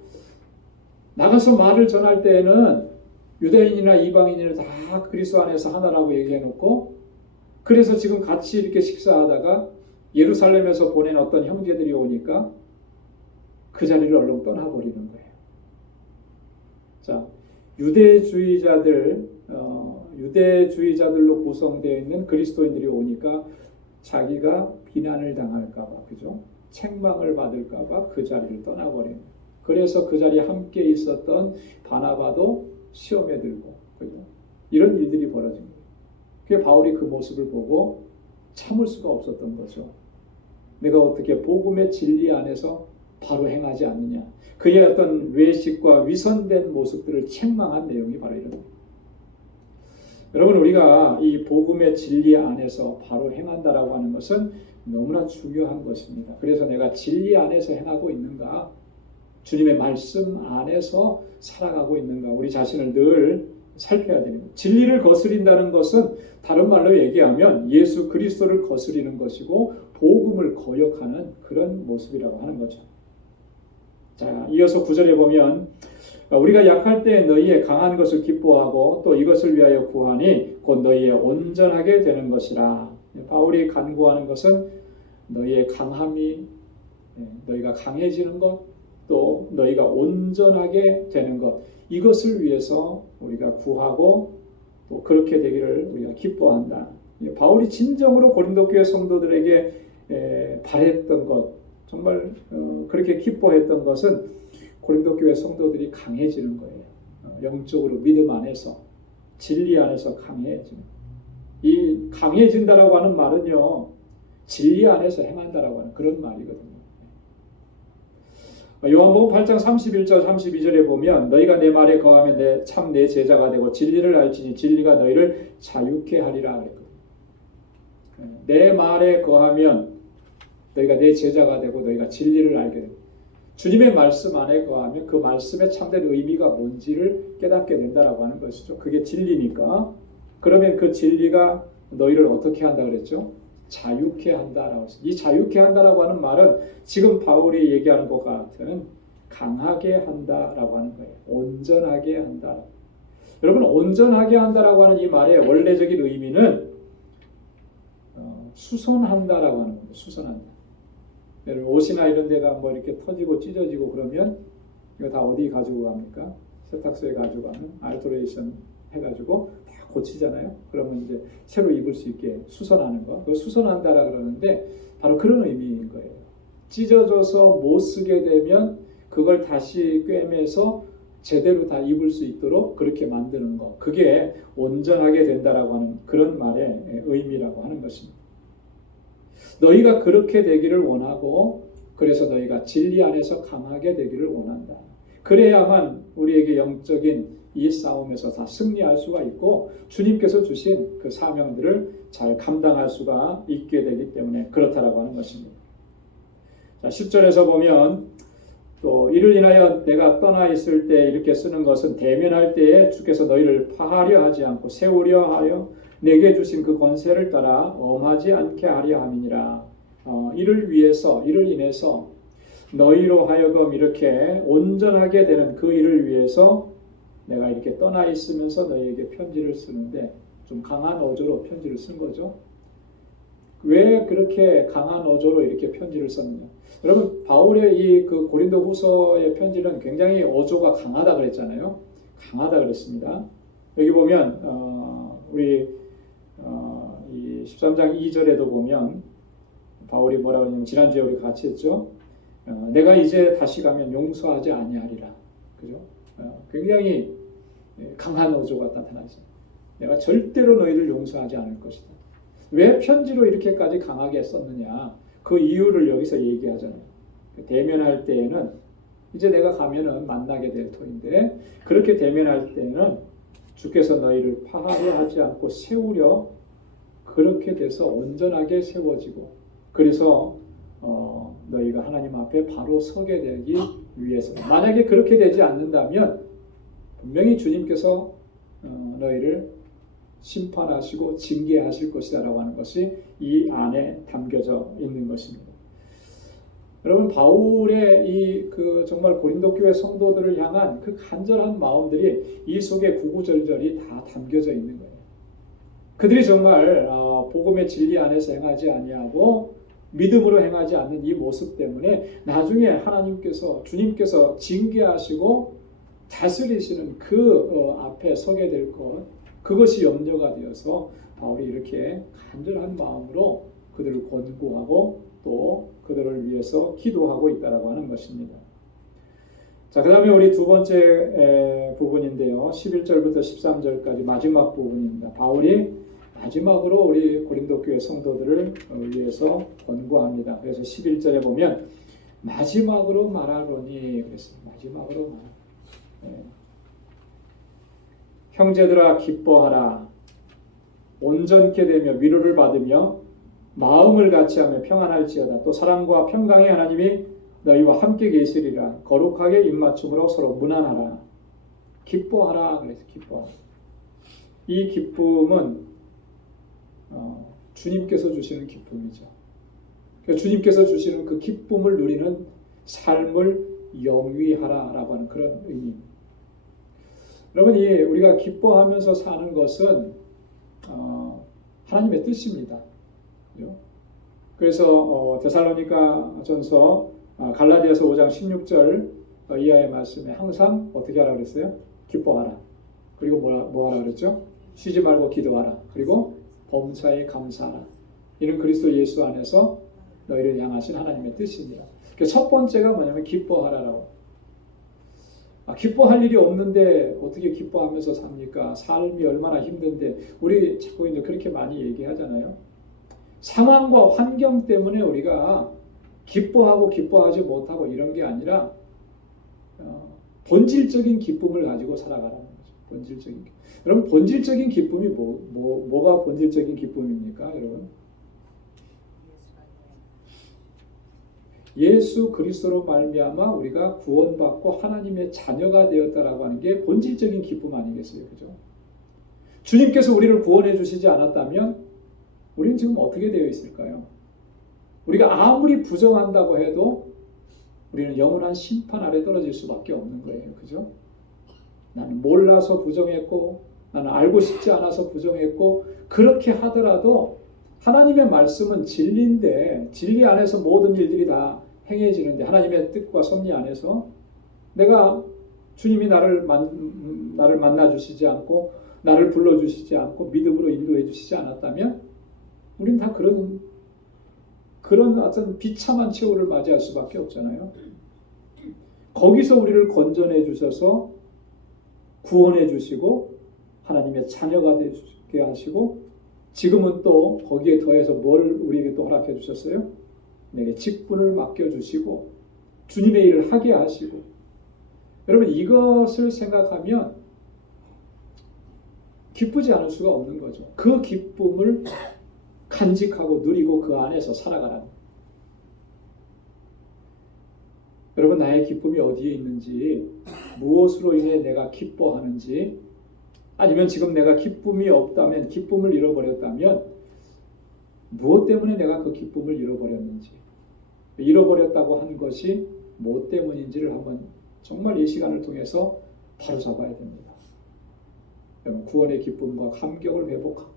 나가서 말을 전할 때에는 유대인이나 이방인이나 다 그리스도 안에서 하나라고 얘기해놓고, 그래서 지금 같이 이렇게 식사하다가 예루살렘에서 보낸 어떤 형제들이 오니까 그 자리를 얼른 떠나버리는 거예요. 자, 유대주의자들로 구성되어 있는 그리스도인들이 오니까 자기가 비난을 당할까봐, 그죠? 책망을 받을까봐 그 자리를 떠나버리는 거예요. 그래서 그 자리에 함께 있었던 바나바도 시험에 들고, 그죠? 이런 일들이 벌어진 거예요. 그게 바울이 그 모습을 보고 참을 수가 없었던 거죠. 내가 어떻게 복음의 진리 안에서 바로 행하지 않느냐. 그의 어떤 외식과 위선된 모습들을 책망한 내용이 바로 이런 거예요. 여러분, 우리가 이 복음의 진리 안에서 바로 행한다라고 하는 것은 너무나 중요한 것입니다. 그래서 내가 진리 안에서 행하고 있는가, 주님의 말씀 안에서 살아가고 있는가, 우리 자신을 늘 살펴야 됩니다. 진리를 거스린다는 것은 다른 말로 얘기하면 예수 그리스도를 거스리는 것이고 복음을 거역하는 그런 모습이라고 하는 거죠. 자, 이어서 9절에 보면 우리가 약할 때 너희의 강한 것을 기뻐하고 또 이것을 위하여 구하니 곧 너희의 온전하게 되는 것이라. 바울이 간구하는 것은 너희의 강함이, 너희가 강해지는 것, 또 너희가 온전하게 되는 것, 이것을 위해서 우리가 구하고 또 그렇게 되기를 우리가 기뻐한다. 바울이 진정으로 고린도 교회 성도들에게 바랬던 것, 정말 그렇게 기뻐했던 것은 고린도 교회 성도들이 강해지는 거예요. 영적으로 믿음 안에서, 진리 안에서 강해지는. 이 강해진다라고 하는 말은요, 진리 안에서 행한다라고 하는 그런 말이거든요. 요한복음 8장 31절 32절에 보면 너희가 내 말에 거하면 참 내 제자가 되고 진리를 알지니 진리가 너희를 자유케 하리라 그랬거든요. 내 말에 거하면 너희가 내 제자가 되고 너희가 진리를 알게 됩니다. 주님의 말씀 안에 거하면 그 말씀의 참된 의미가 뭔지를 깨닫게 된다라고 하는 것이죠. 그게 진리니까. 그러면 그 진리가 너희를 어떻게 한다 그랬죠? 자유케 한다라고 했어요. 이 자유케 한다라고 하는 말은 지금 바울이 얘기하는 것 같은 강하게 한다라고 하는 거예요. 온전하게 한다. 여러분, 온전하게 한다라고 하는 이 말의 원래적인 의미는 수선한다라고 하는 겁니다. 수선한다. 옷이나 이런 데가 뭐 이렇게 터지고 찢어지고 그러면 이거 다 어디 가지고 갑니까? 세탁소에 가지고 가면 알터레이션 해가지고 다 고치잖아요. 그러면 이제 새로 입을 수 있게 수선하는 거, 그걸 수선한다라 그러는데 바로 그런 의미인 거예요. 찢어져서 못 쓰게 되면 그걸 다시 꿰매서 제대로 다 입을 수 있도록 그렇게 만드는 거, 그게 온전하게 된다라고 하는 그런 말의 의미라고 하는 것입니다. 너희가 그렇게 되기를 원하고 그래서 너희가 진리 안에서 강하게 되기를 원한다. 그래야만 우리에게 영적인 이 싸움에서 다 승리할 수가 있고 주님께서 주신 그 사명들을 잘 감당할 수가 있게 되기 때문에 그렇다라고 하는 것입니다. 자, 10절에서 보면 또 이를 인하여 내가 떠나 있을 때 이렇게 쓰는 것은 대면할 때에 주께서 너희를 파하려 하지 않고 세우려 하여 내게 주신 그 권세를 따라 엄하지 않게 하려 함이니라. 이를 위해서, 이를 인해서 너희로 하여금 이렇게 온전하게 되는 그 일을 위해서 내가 이렇게 떠나 있으면서 너희에게 편지를 쓰는데 좀 강한 어조로 편지를 쓴 거죠. 왜 그렇게 강한 어조로 이렇게 편지를 썼느냐? 여러분, 바울의 이 그 고린도 후서의 편지는 굉장히 어조가 강하다 그랬잖아요. 강하다 그랬습니다. 여기 보면 우리 이 13장 2절에도 보면 바울이 뭐라고 하냐면 지난주에 우리 같이 했죠. 내가 이제 다시 가면 용서하지 아니하리라. 그죠? 굉장히 강한 어조가 나타나죠. 내가 절대로 너희를 용서하지 않을 것이다. 왜 편지로 이렇게까지 강하게 썼느냐? 그 이유를 여기서 얘기하잖아요. 대면할 때에는 이제 내가 가면은 만나게 될 터인데 그렇게 대면할 때는 주께서 너희를 파하려 하지 않고 세우려 그렇게 돼서 온전하게 세워지고 그래서 너희가 하나님 앞에 바로 서게 되기 위해서 만약에 그렇게 되지 않는다면 분명히 주님께서 너희를 심판하시고 징계하실 것이다 라고 하는 것이 이 안에 담겨져 있는 것입니다. 여러분, 바울의 이 정말 고린도 교회 성도들을 향한 그 간절한 마음들이 이 속에 구구절절이 다 담겨져 있는 거예요. 그들이 정말 복음의 진리 안에서 행하지 아니하고 믿음으로 행하지 않는 이 모습 때문에 나중에 하나님께서 주님께서 징계하시고 다스리시는 그 앞에 서게 될 것, 그것이 염려가 되어서 바울이 이렇게 간절한 마음으로 그들을 권고하고 또 그들을 위해서 기도하고 있다라고 하는 것입니다. 자, 그 다음에 우리 두 번째 부분인데요. 11절부터 13절까지 마지막 부분입니다. 바울이 마지막으로 우리 고린도 교회 성도들을 위해서 권고합니다. 그래서 11절에 보면 마지막으로 말하노니 그랬습니다. 마지막으로 말하노니. 형제들아 기뻐하라. 온전케 되며 위로를 받으며 마음을 같이하며 평안할지어다. 또 사랑과 평강의 하나님이 너희와 함께 계시리라. 거룩하게 입맞춤으로 서로 문안하라. 기뻐하라. 그래서 기뻐하라. 이 기쁨은 주님께서 주시는 기쁨이죠. 그러니까 주님께서 주시는 그 기쁨을 누리는 삶을 영위하라라고 하는 그런 의미입니다. 여러분, 우리가 기뻐하면서 사는 것은 하나님의 뜻입니다. 그래서 데살로니가전서 갈라디아서 5장 16절 이하의 말씀에 항상 어떻게 하라 그랬어요? 기뻐하라. 그리고 뭐 하라 그랬죠? 쉬지 말고 기도하라. 그리고 범사에 감사하라. 이는 그리스도 예수 안에서 너희를 향하신 하나님의 뜻입니다. 첫 번째가 뭐냐면 기뻐하라라고. 기뻐할 일이 없는데 어떻게 기뻐하면서 삽니까? 삶이 얼마나 힘든데. 우리 자꾸 이제 그렇게 많이 얘기하잖아요. 상황과 환경 때문에 우리가 기뻐하고 기뻐하지 못하고 이런 게 아니라 본질적인 기쁨을 가지고 살아가라는 거죠. 본질적인. 여러분, 본질적인 기쁨이 뭐가 본질적인 기쁨입니까, 여러분? 예수 그리스도로 말미암아 우리가 구원받고 하나님의 자녀가 되었다라고 하는 게 본질적인 기쁨 아니겠어요, 그죠? 주님께서 우리를 구원해 주시지 않았다면 우리는 지금 어떻게 되어 있을까요? 우리가 아무리 부정한다고 해도 우리는 영원한 심판 아래 떨어질 수밖에 없는 거예요, 그죠? 나는 몰라서 부정했고, 나는 알고 싶지 않아서 부정했고, 그렇게 하더라도 하나님의 말씀은 진리인데, 진리 안에서 모든 일들이 다 행해지는데, 하나님의 뜻과 섭리 안에서 내가 주님이 나를 만나 주시지 않고, 나를 불러 주시지 않고, 믿음으로 인도해 주시지 않았다면 우리는 다 그런 어떤 비참한 최후를 맞이할 수밖에 없잖아요. 거기서 우리를 건져내 주셔서 구원해 주시고 하나님의 자녀가 되게 하시고, 지금은 또 거기에 더해서 뭘 우리에게 또 허락해 주셨어요? 내게 직분을 맡겨주시고 주님의 일을 하게 하시고. 여러분, 이것을 생각하면 기쁘지 않을 수가 없는 거죠. 그 기쁨을 간직하고 누리고 그 안에서 살아가라는. 여러분, 나의 기쁨이 어디에 있는지, 무엇으로 인해 내가 기뻐하는지, 아니면 지금 내가 기쁨이 없다면, 기쁨을 잃어버렸다면 무엇 때문에 내가 그 기쁨을 잃어버렸는지, 잃어버렸다고 한 것이 무엇 때문인지를 한번 정말 이 시간을 통해서 바로잡아야 됩니다. 구원의 기쁨과 감격을 회복하고,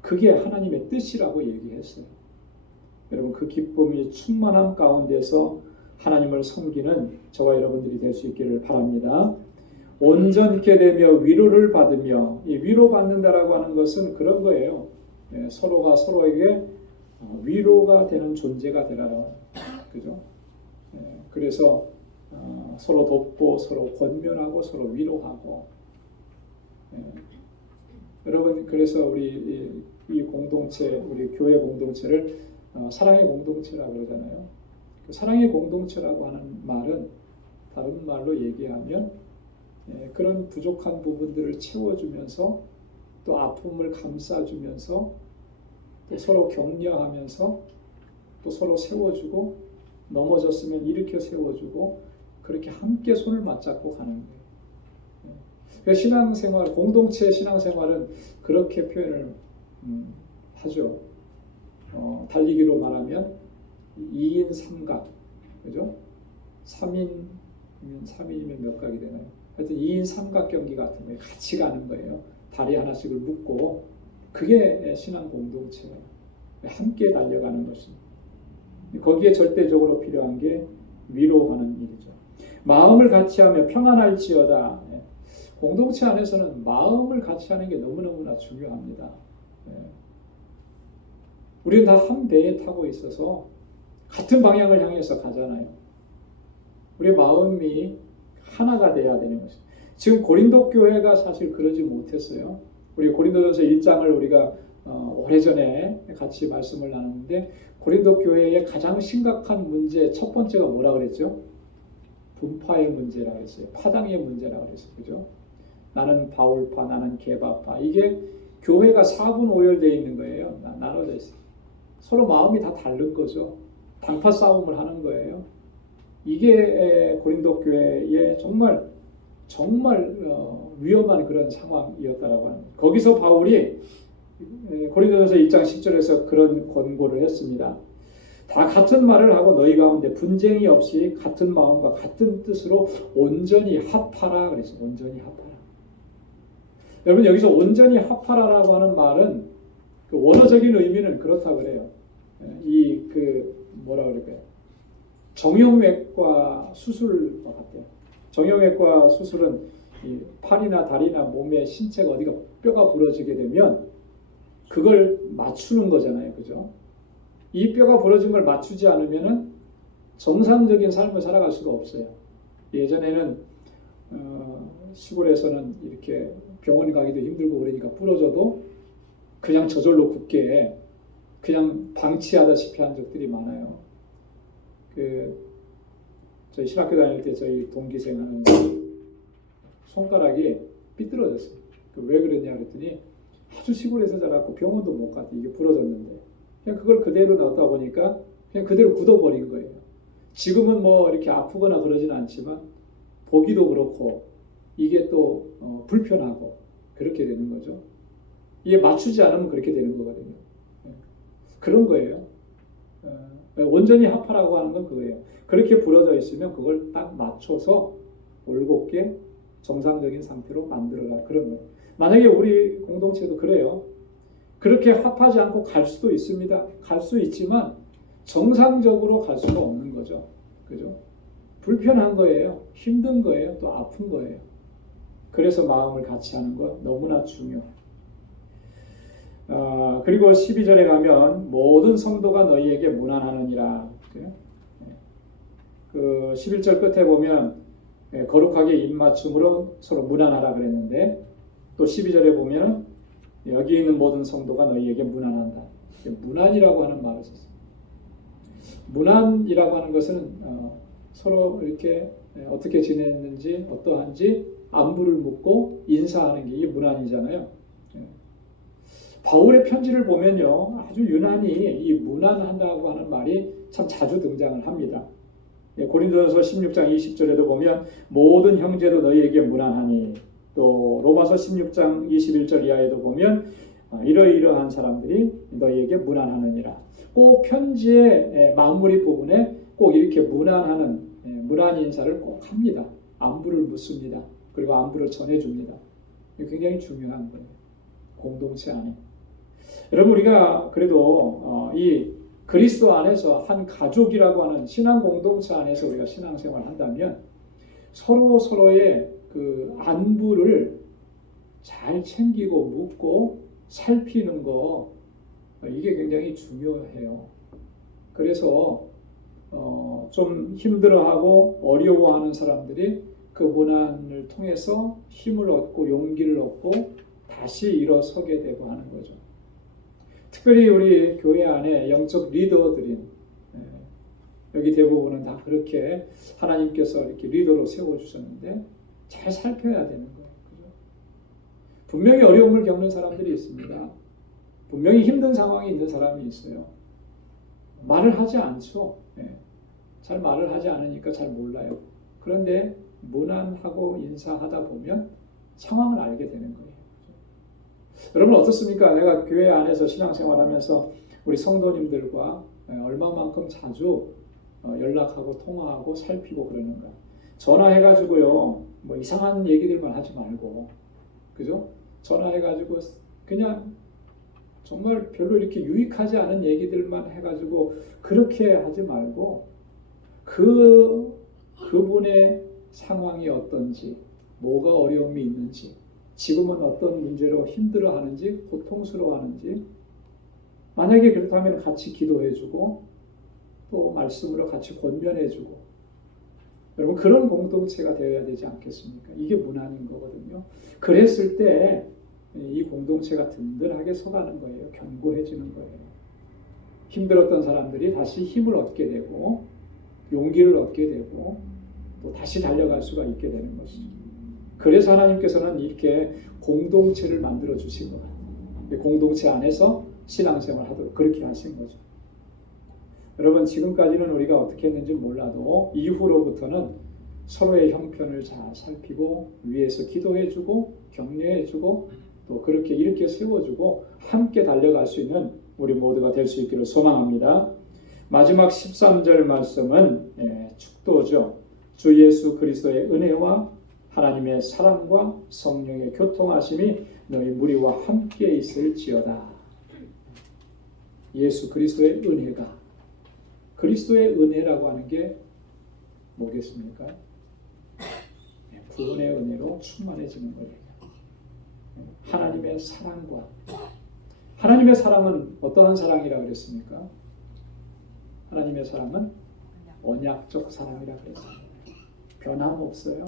그게 하나님의 뜻이라고 얘기했어요. 여러분, 그 기쁨이 충만함 가운데서 하나님을 섬기는 저와 여러분들이 될 수 있기를 바랍니다. 온전케 되며 위로를 받으며, 이 위로받는다라고 하는 것은 그런 거예요. 서로가 서로에게 위로가 되는 존재가 되라. 그죠? 그래서 서로 돕고 서로 권면하고 서로 위로하고. 여러분, 그래서 우리 이 공동체, 우리 교회 공동체를 사랑의 공동체라고 그러잖아요. 그 사랑의 공동체라고 하는 말은 다른 말로 얘기하면 그런 부족한 부분들을 채워주면서 또 아픔을 감싸주면서 또 서로 격려하면서 또 서로 세워주고, 넘어졌으면 일으켜 세워주고, 그렇게 함께 손을 맞잡고 가는 거예요. 신앙생활, 공동체 신앙생활은 그렇게 표현을 하죠. 달리기로 말하면 2인 3각, 그죠? 3인이면 몇 각이 되나요? 하여튼 2인 3각 경기 같은 거예요. 같이 가는 거예요. 다리 하나씩을 묶고. 그게 신앙 공동체예요. 함께 달려가는 것입니다. 거기에 절대적으로 필요한 게 위로하는 일이죠. 마음을 같이 하며 평안할지어다. 공동체 안에서는 마음을 같이 하는 게 너무너무나 중요합니다. 우리는 다 한 배에 타고 있어서 같은 방향을 향해서 가잖아요. 우리의 마음이 하나가 돼야 되는 것이죠. 지금 고린도 교회가 사실 그러지 못했어요. 우리 고린도전서 1장을 우리가 오래전에 같이 말씀을 나눴는데, 고린도 교회의 가장 심각한 문제 첫 번째가 뭐라 그랬죠? 분파의 문제라고 했어요. 파당의 문제라고 그랬어요. 그죠? 나는 바울파, 나는 게바파. 이게 교회가 4분 5열되어 있는 거예요. 나눠져 있어요. 서로 마음이 다 다른 거죠. 당파 싸움을 하는 거예요. 이게 고린도 교회의 정말 위험한 그런 상황이었다라고 합니다. 거기서 바울이 고린도전서 1장 10절에서 그런 권고를 했습니다. 다 같은 말을 하고 너희 가운데 분쟁이 없이 같은 마음과 같은 뜻으로 온전히 합하라 그랬어요. 온전히 합하라. 여러분 여기서 온전히 합하라라고 하는 말은 그 원어적인 의미는 그렇다 그래요. 이 뭐라 그럴까요? 정형외과 수술과 같아요. 정형외과 수술은 이 팔이나 다리나 몸의 신체가 어디가 뼈가 부러지게 되면 그걸 맞추는 거잖아요. 그죠? 이 뼈가 부러진 걸 맞추지 않으면은 정상적인 삶을 살아갈 수가 없어요. 예전에는 시골에서는 이렇게 병원 가기도 힘들고 그러니까 부러져도 그냥 저절로 굳게 그냥 방치하다시피 한 적들이 많아요. 저희 신학교 다닐 때 저희 동기생 하는 손가락이 삐뚤어졌어요. 왜 그랬냐 그랬더니 아주 시골에서 자랐고 병원도 못 갔다 이게 부러졌는데 그냥 그걸 그대로 놔두다 보니까 그냥 그대로 굳어버린 거예요. 지금은 뭐 이렇게 아프거나 그러진 않지만 보기도 그렇고 이게 또 불편하고 그렇게 되는 거죠. 이게 맞추지 않으면 그렇게 되는 거거든요. 그런 거예요. 온전히 합하라고 하는 건 그거예요. 그렇게 부러져 있으면 그걸 딱 맞춰서 올곧게 정상적인 상태로 만들어라 그런 거예요. 만약에 우리 공동체도 그래요. 그렇게 합하지 않고 갈 수도 있습니다. 갈 수 있지만 정상적으로 갈 수가 없는 거죠. 그죠? 불편한 거예요. 힘든 거예요. 또 아픈 거예요. 그래서 마음을 같이 하는 것 너무나 중요해요. 그리고 12절에 가면 모든 성도가 너희에게 문안하느니라. 그 11절 끝에 보면 거룩하게 입맞춤으로 서로 문안하라 그랬는데 또 12절에 보면 여기 있는 모든 성도가 너희에게 문안한다. 문안이라고 하는 말을 썼어요. 문안이라고 하는 것은 서로 이렇게 어떻게 지냈는지 어떠한지 안부를 묻고 인사하는 게 이게 문안이잖아요. 바울의 편지를 보면요 아주 유난히 이 문안한다고 하는 말이 참 자주 등장을 합니다. 고린도전서 16장 20절에도 보면 모든 형제도 너희에게 문안하니 또 로마서 16장 21절 이하에도 보면 이러이러한 사람들이 너희에게 문안하느니라. 꼭 편지의 마무리 부분에 꼭 이렇게 문안하는 문안 인사를 꼭 합니다. 안부를 묻습니다. 그리고 안부를 전해줍니다. 굉장히 중요한 거예요. 공동체 안에. 여러분 우리가 그래도 이 그리스도 안에서 한 가족이라고 하는 신앙 공동체 안에서 우리가 신앙생활을 한다면 서로의 그 안부를 잘 챙기고 묻고 살피는 거 이게 굉장히 중요해요. 그래서 좀 힘들어하고 어려워하는 사람들이 그 문안을 통해서 힘을 얻고 용기를 얻고 다시 일어서게 되고 하는 거죠. 특별히 우리 교회 안에 영적 리더들인 여기 대부분은 다 그렇게 하나님께서 이렇게 리더로 세워주셨는데 잘 살펴야 되는 거예요. 그죠? 분명히 어려움을 겪는 사람들이 있습니다. 분명히 힘든 상황이 있는 사람이 있어요. 말을 하지 않죠. 잘 말을 하지 않으니까 잘 몰라요. 그런데 문안하고 인사하다 보면 상황을 알게 되는 거예요. 여러분 어떻습니까? 내가 교회 안에서 신앙생활하면서 우리 성도님들과 얼마만큼 자주 연락하고 통화하고 살피고 그러는가? 전화해가지고요 뭐 이상한 얘기들만 하지 말고, 그죠? 전화해가지고 그냥 정말 별로 이렇게 유익하지 않은 얘기들만 해가지고 그렇게 하지 말고 그분의 상황이 어떤지, 뭐가 어려움이 있는지, 지금은 어떤 문제로 힘들어하는지, 고통스러워하는지, 만약에 그렇다면 같이 기도해주고 또 말씀으로 같이 권면해주고, 여러분 그런 공동체가 되어야 되지 않겠습니까? 이게 문안인 거거든요. 그랬을 때 이 공동체가 든든하게 서가는 거예요. 견고해지는 거예요. 힘들었던 사람들이 다시 힘을 얻게 되고 용기를 얻게 되고 또 다시 달려갈 수가 있게 되는 것이죠. 그래서 하나님께서는 이렇게 공동체를 만들어 주신 것 같아요. 공동체 안에서 신앙생활 하도록 그렇게 하신 거죠. 여러분 지금까지는 우리가 어떻게 했는지 몰라도 이후로부터는 서로의 형편을 잘 살피고 위에서 기도해주고 격려해주고 또 그렇게 이렇게 세워주고 함께 달려갈 수 있는 우리 모두가 될 수 있기를 소망합니다. 마지막 13절 말씀은 축도죠. 주 예수 그리스도의 은혜와 하나님의 사랑과 성령의 교통하심이 너희 무리와 함께 있을지어다. 예수 그리스도의 은혜가, 그리스도의 은혜라고 하는 게 뭐겠습니까? 구원의 은혜로 충만해지는 거예요. 하나님의 사랑과, 하나님의 사랑은 어떠한 사랑이라 그랬습니까? 하나님의 사랑은 언약적 사랑이라 그랬습니다. 변함없어요.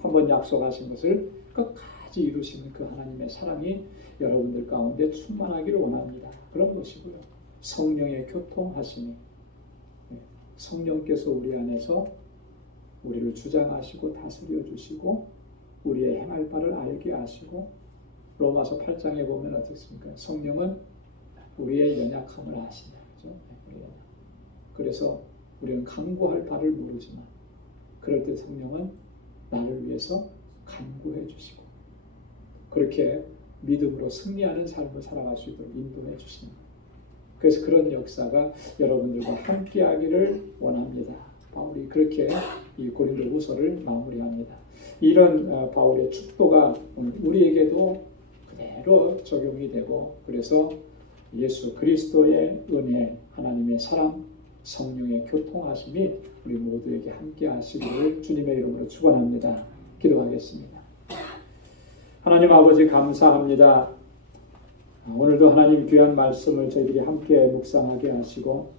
한번 약속하신 것을 끝까지 이루시는 그 하나님의 사랑이 여러분들 가운데 충만하기를 원합니다. 그런 것이고요. 성령의 교통하심이, 성령께서 우리 안에서 우리를 주장하시고 다스려 주시고 우리의 행할 바를 알게 하시고, 로마서 8장에 보면 어떻습니까? 성령은 우리의 연약함을 아신다. 그죠? 그래서 우리는 간구할 바를 모르지만 그럴 때 성령은 나를 위해서 간구해 주시고 그렇게 믿음으로 승리하는 삶을 살아갈 수 있도록 인도해 주십니다. 그래서 그런 역사가 여러분들과 함께 하기를 원합니다. 바울이 그렇게 이 고린도후서를 마무리합니다. 이런 바울의 축도가 오늘 우리에게도 그대로 적용이 되고, 그래서 예수 그리스도의 은혜, 하나님의 사랑, 성령의 교통하심이 우리 모두에게 함께 하시기를 주님의 이름으로 축원합니다. 기도하겠습니다. 하나님 아버지 감사합니다. 오늘도 하나님 귀한 말씀을 저희들이 함께 묵상하게 하시고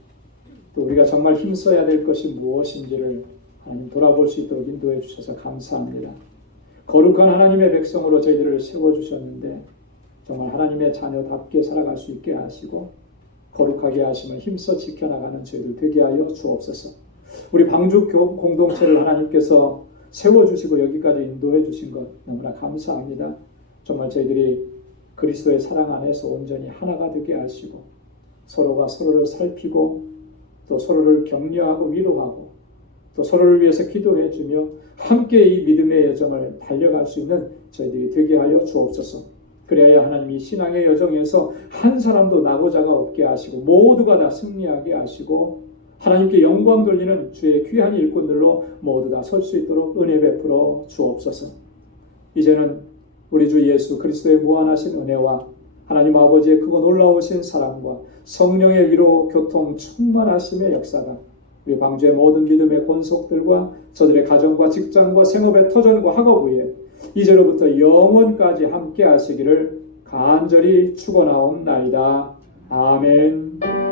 또 우리가 정말 힘써야 될 것이 무엇인지를 하나님 돌아볼 수 있도록 인도해 주셔서 감사합니다. 거룩한 하나님의 백성으로 저희들을 세워주셨는데 정말 하나님의 자녀답게 살아갈 수 있게 하시고 거룩하게 하시면 힘써 지켜나가는 저희들 되게 하여 주옵소서. 우리 방주 공동체를 하나님께서 세워주시고 여기까지 인도해 주신 것 너무나 감사합니다. 정말 저희들이 그리스도의 사랑 안에서 온전히 하나가 되게 하시고 서로가 서로를 살피고 또 서로를 격려하고 위로하고 또 서로를 위해서 기도해 주며 함께 이 믿음의 여정을 달려갈 수 있는 저희들이 되게 하여 주옵소서. 그래야 하나님이 신앙의 여정에서 한 사람도 낙오자가 없게 하시고 모두가 다 승리하게 하시고 하나님께 영광 돌리는 주의 귀한 일꾼들로 모두 다 설 수 있도록 은혜 베풀어 주옵소서. 이제는 우리 주 예수 그리스도의 무한하신 은혜와 하나님 아버지의 크고 놀라우신 사랑과 성령의 위로 교통 충만하심의 역사가 우리 방주의 모든 믿음의 권속들과 저들의 가정과 직장과 생업의 터전과 학업위에 이제로부터 영원까지 함께 하시기를 간절히 축원하옵나이다. 아멘.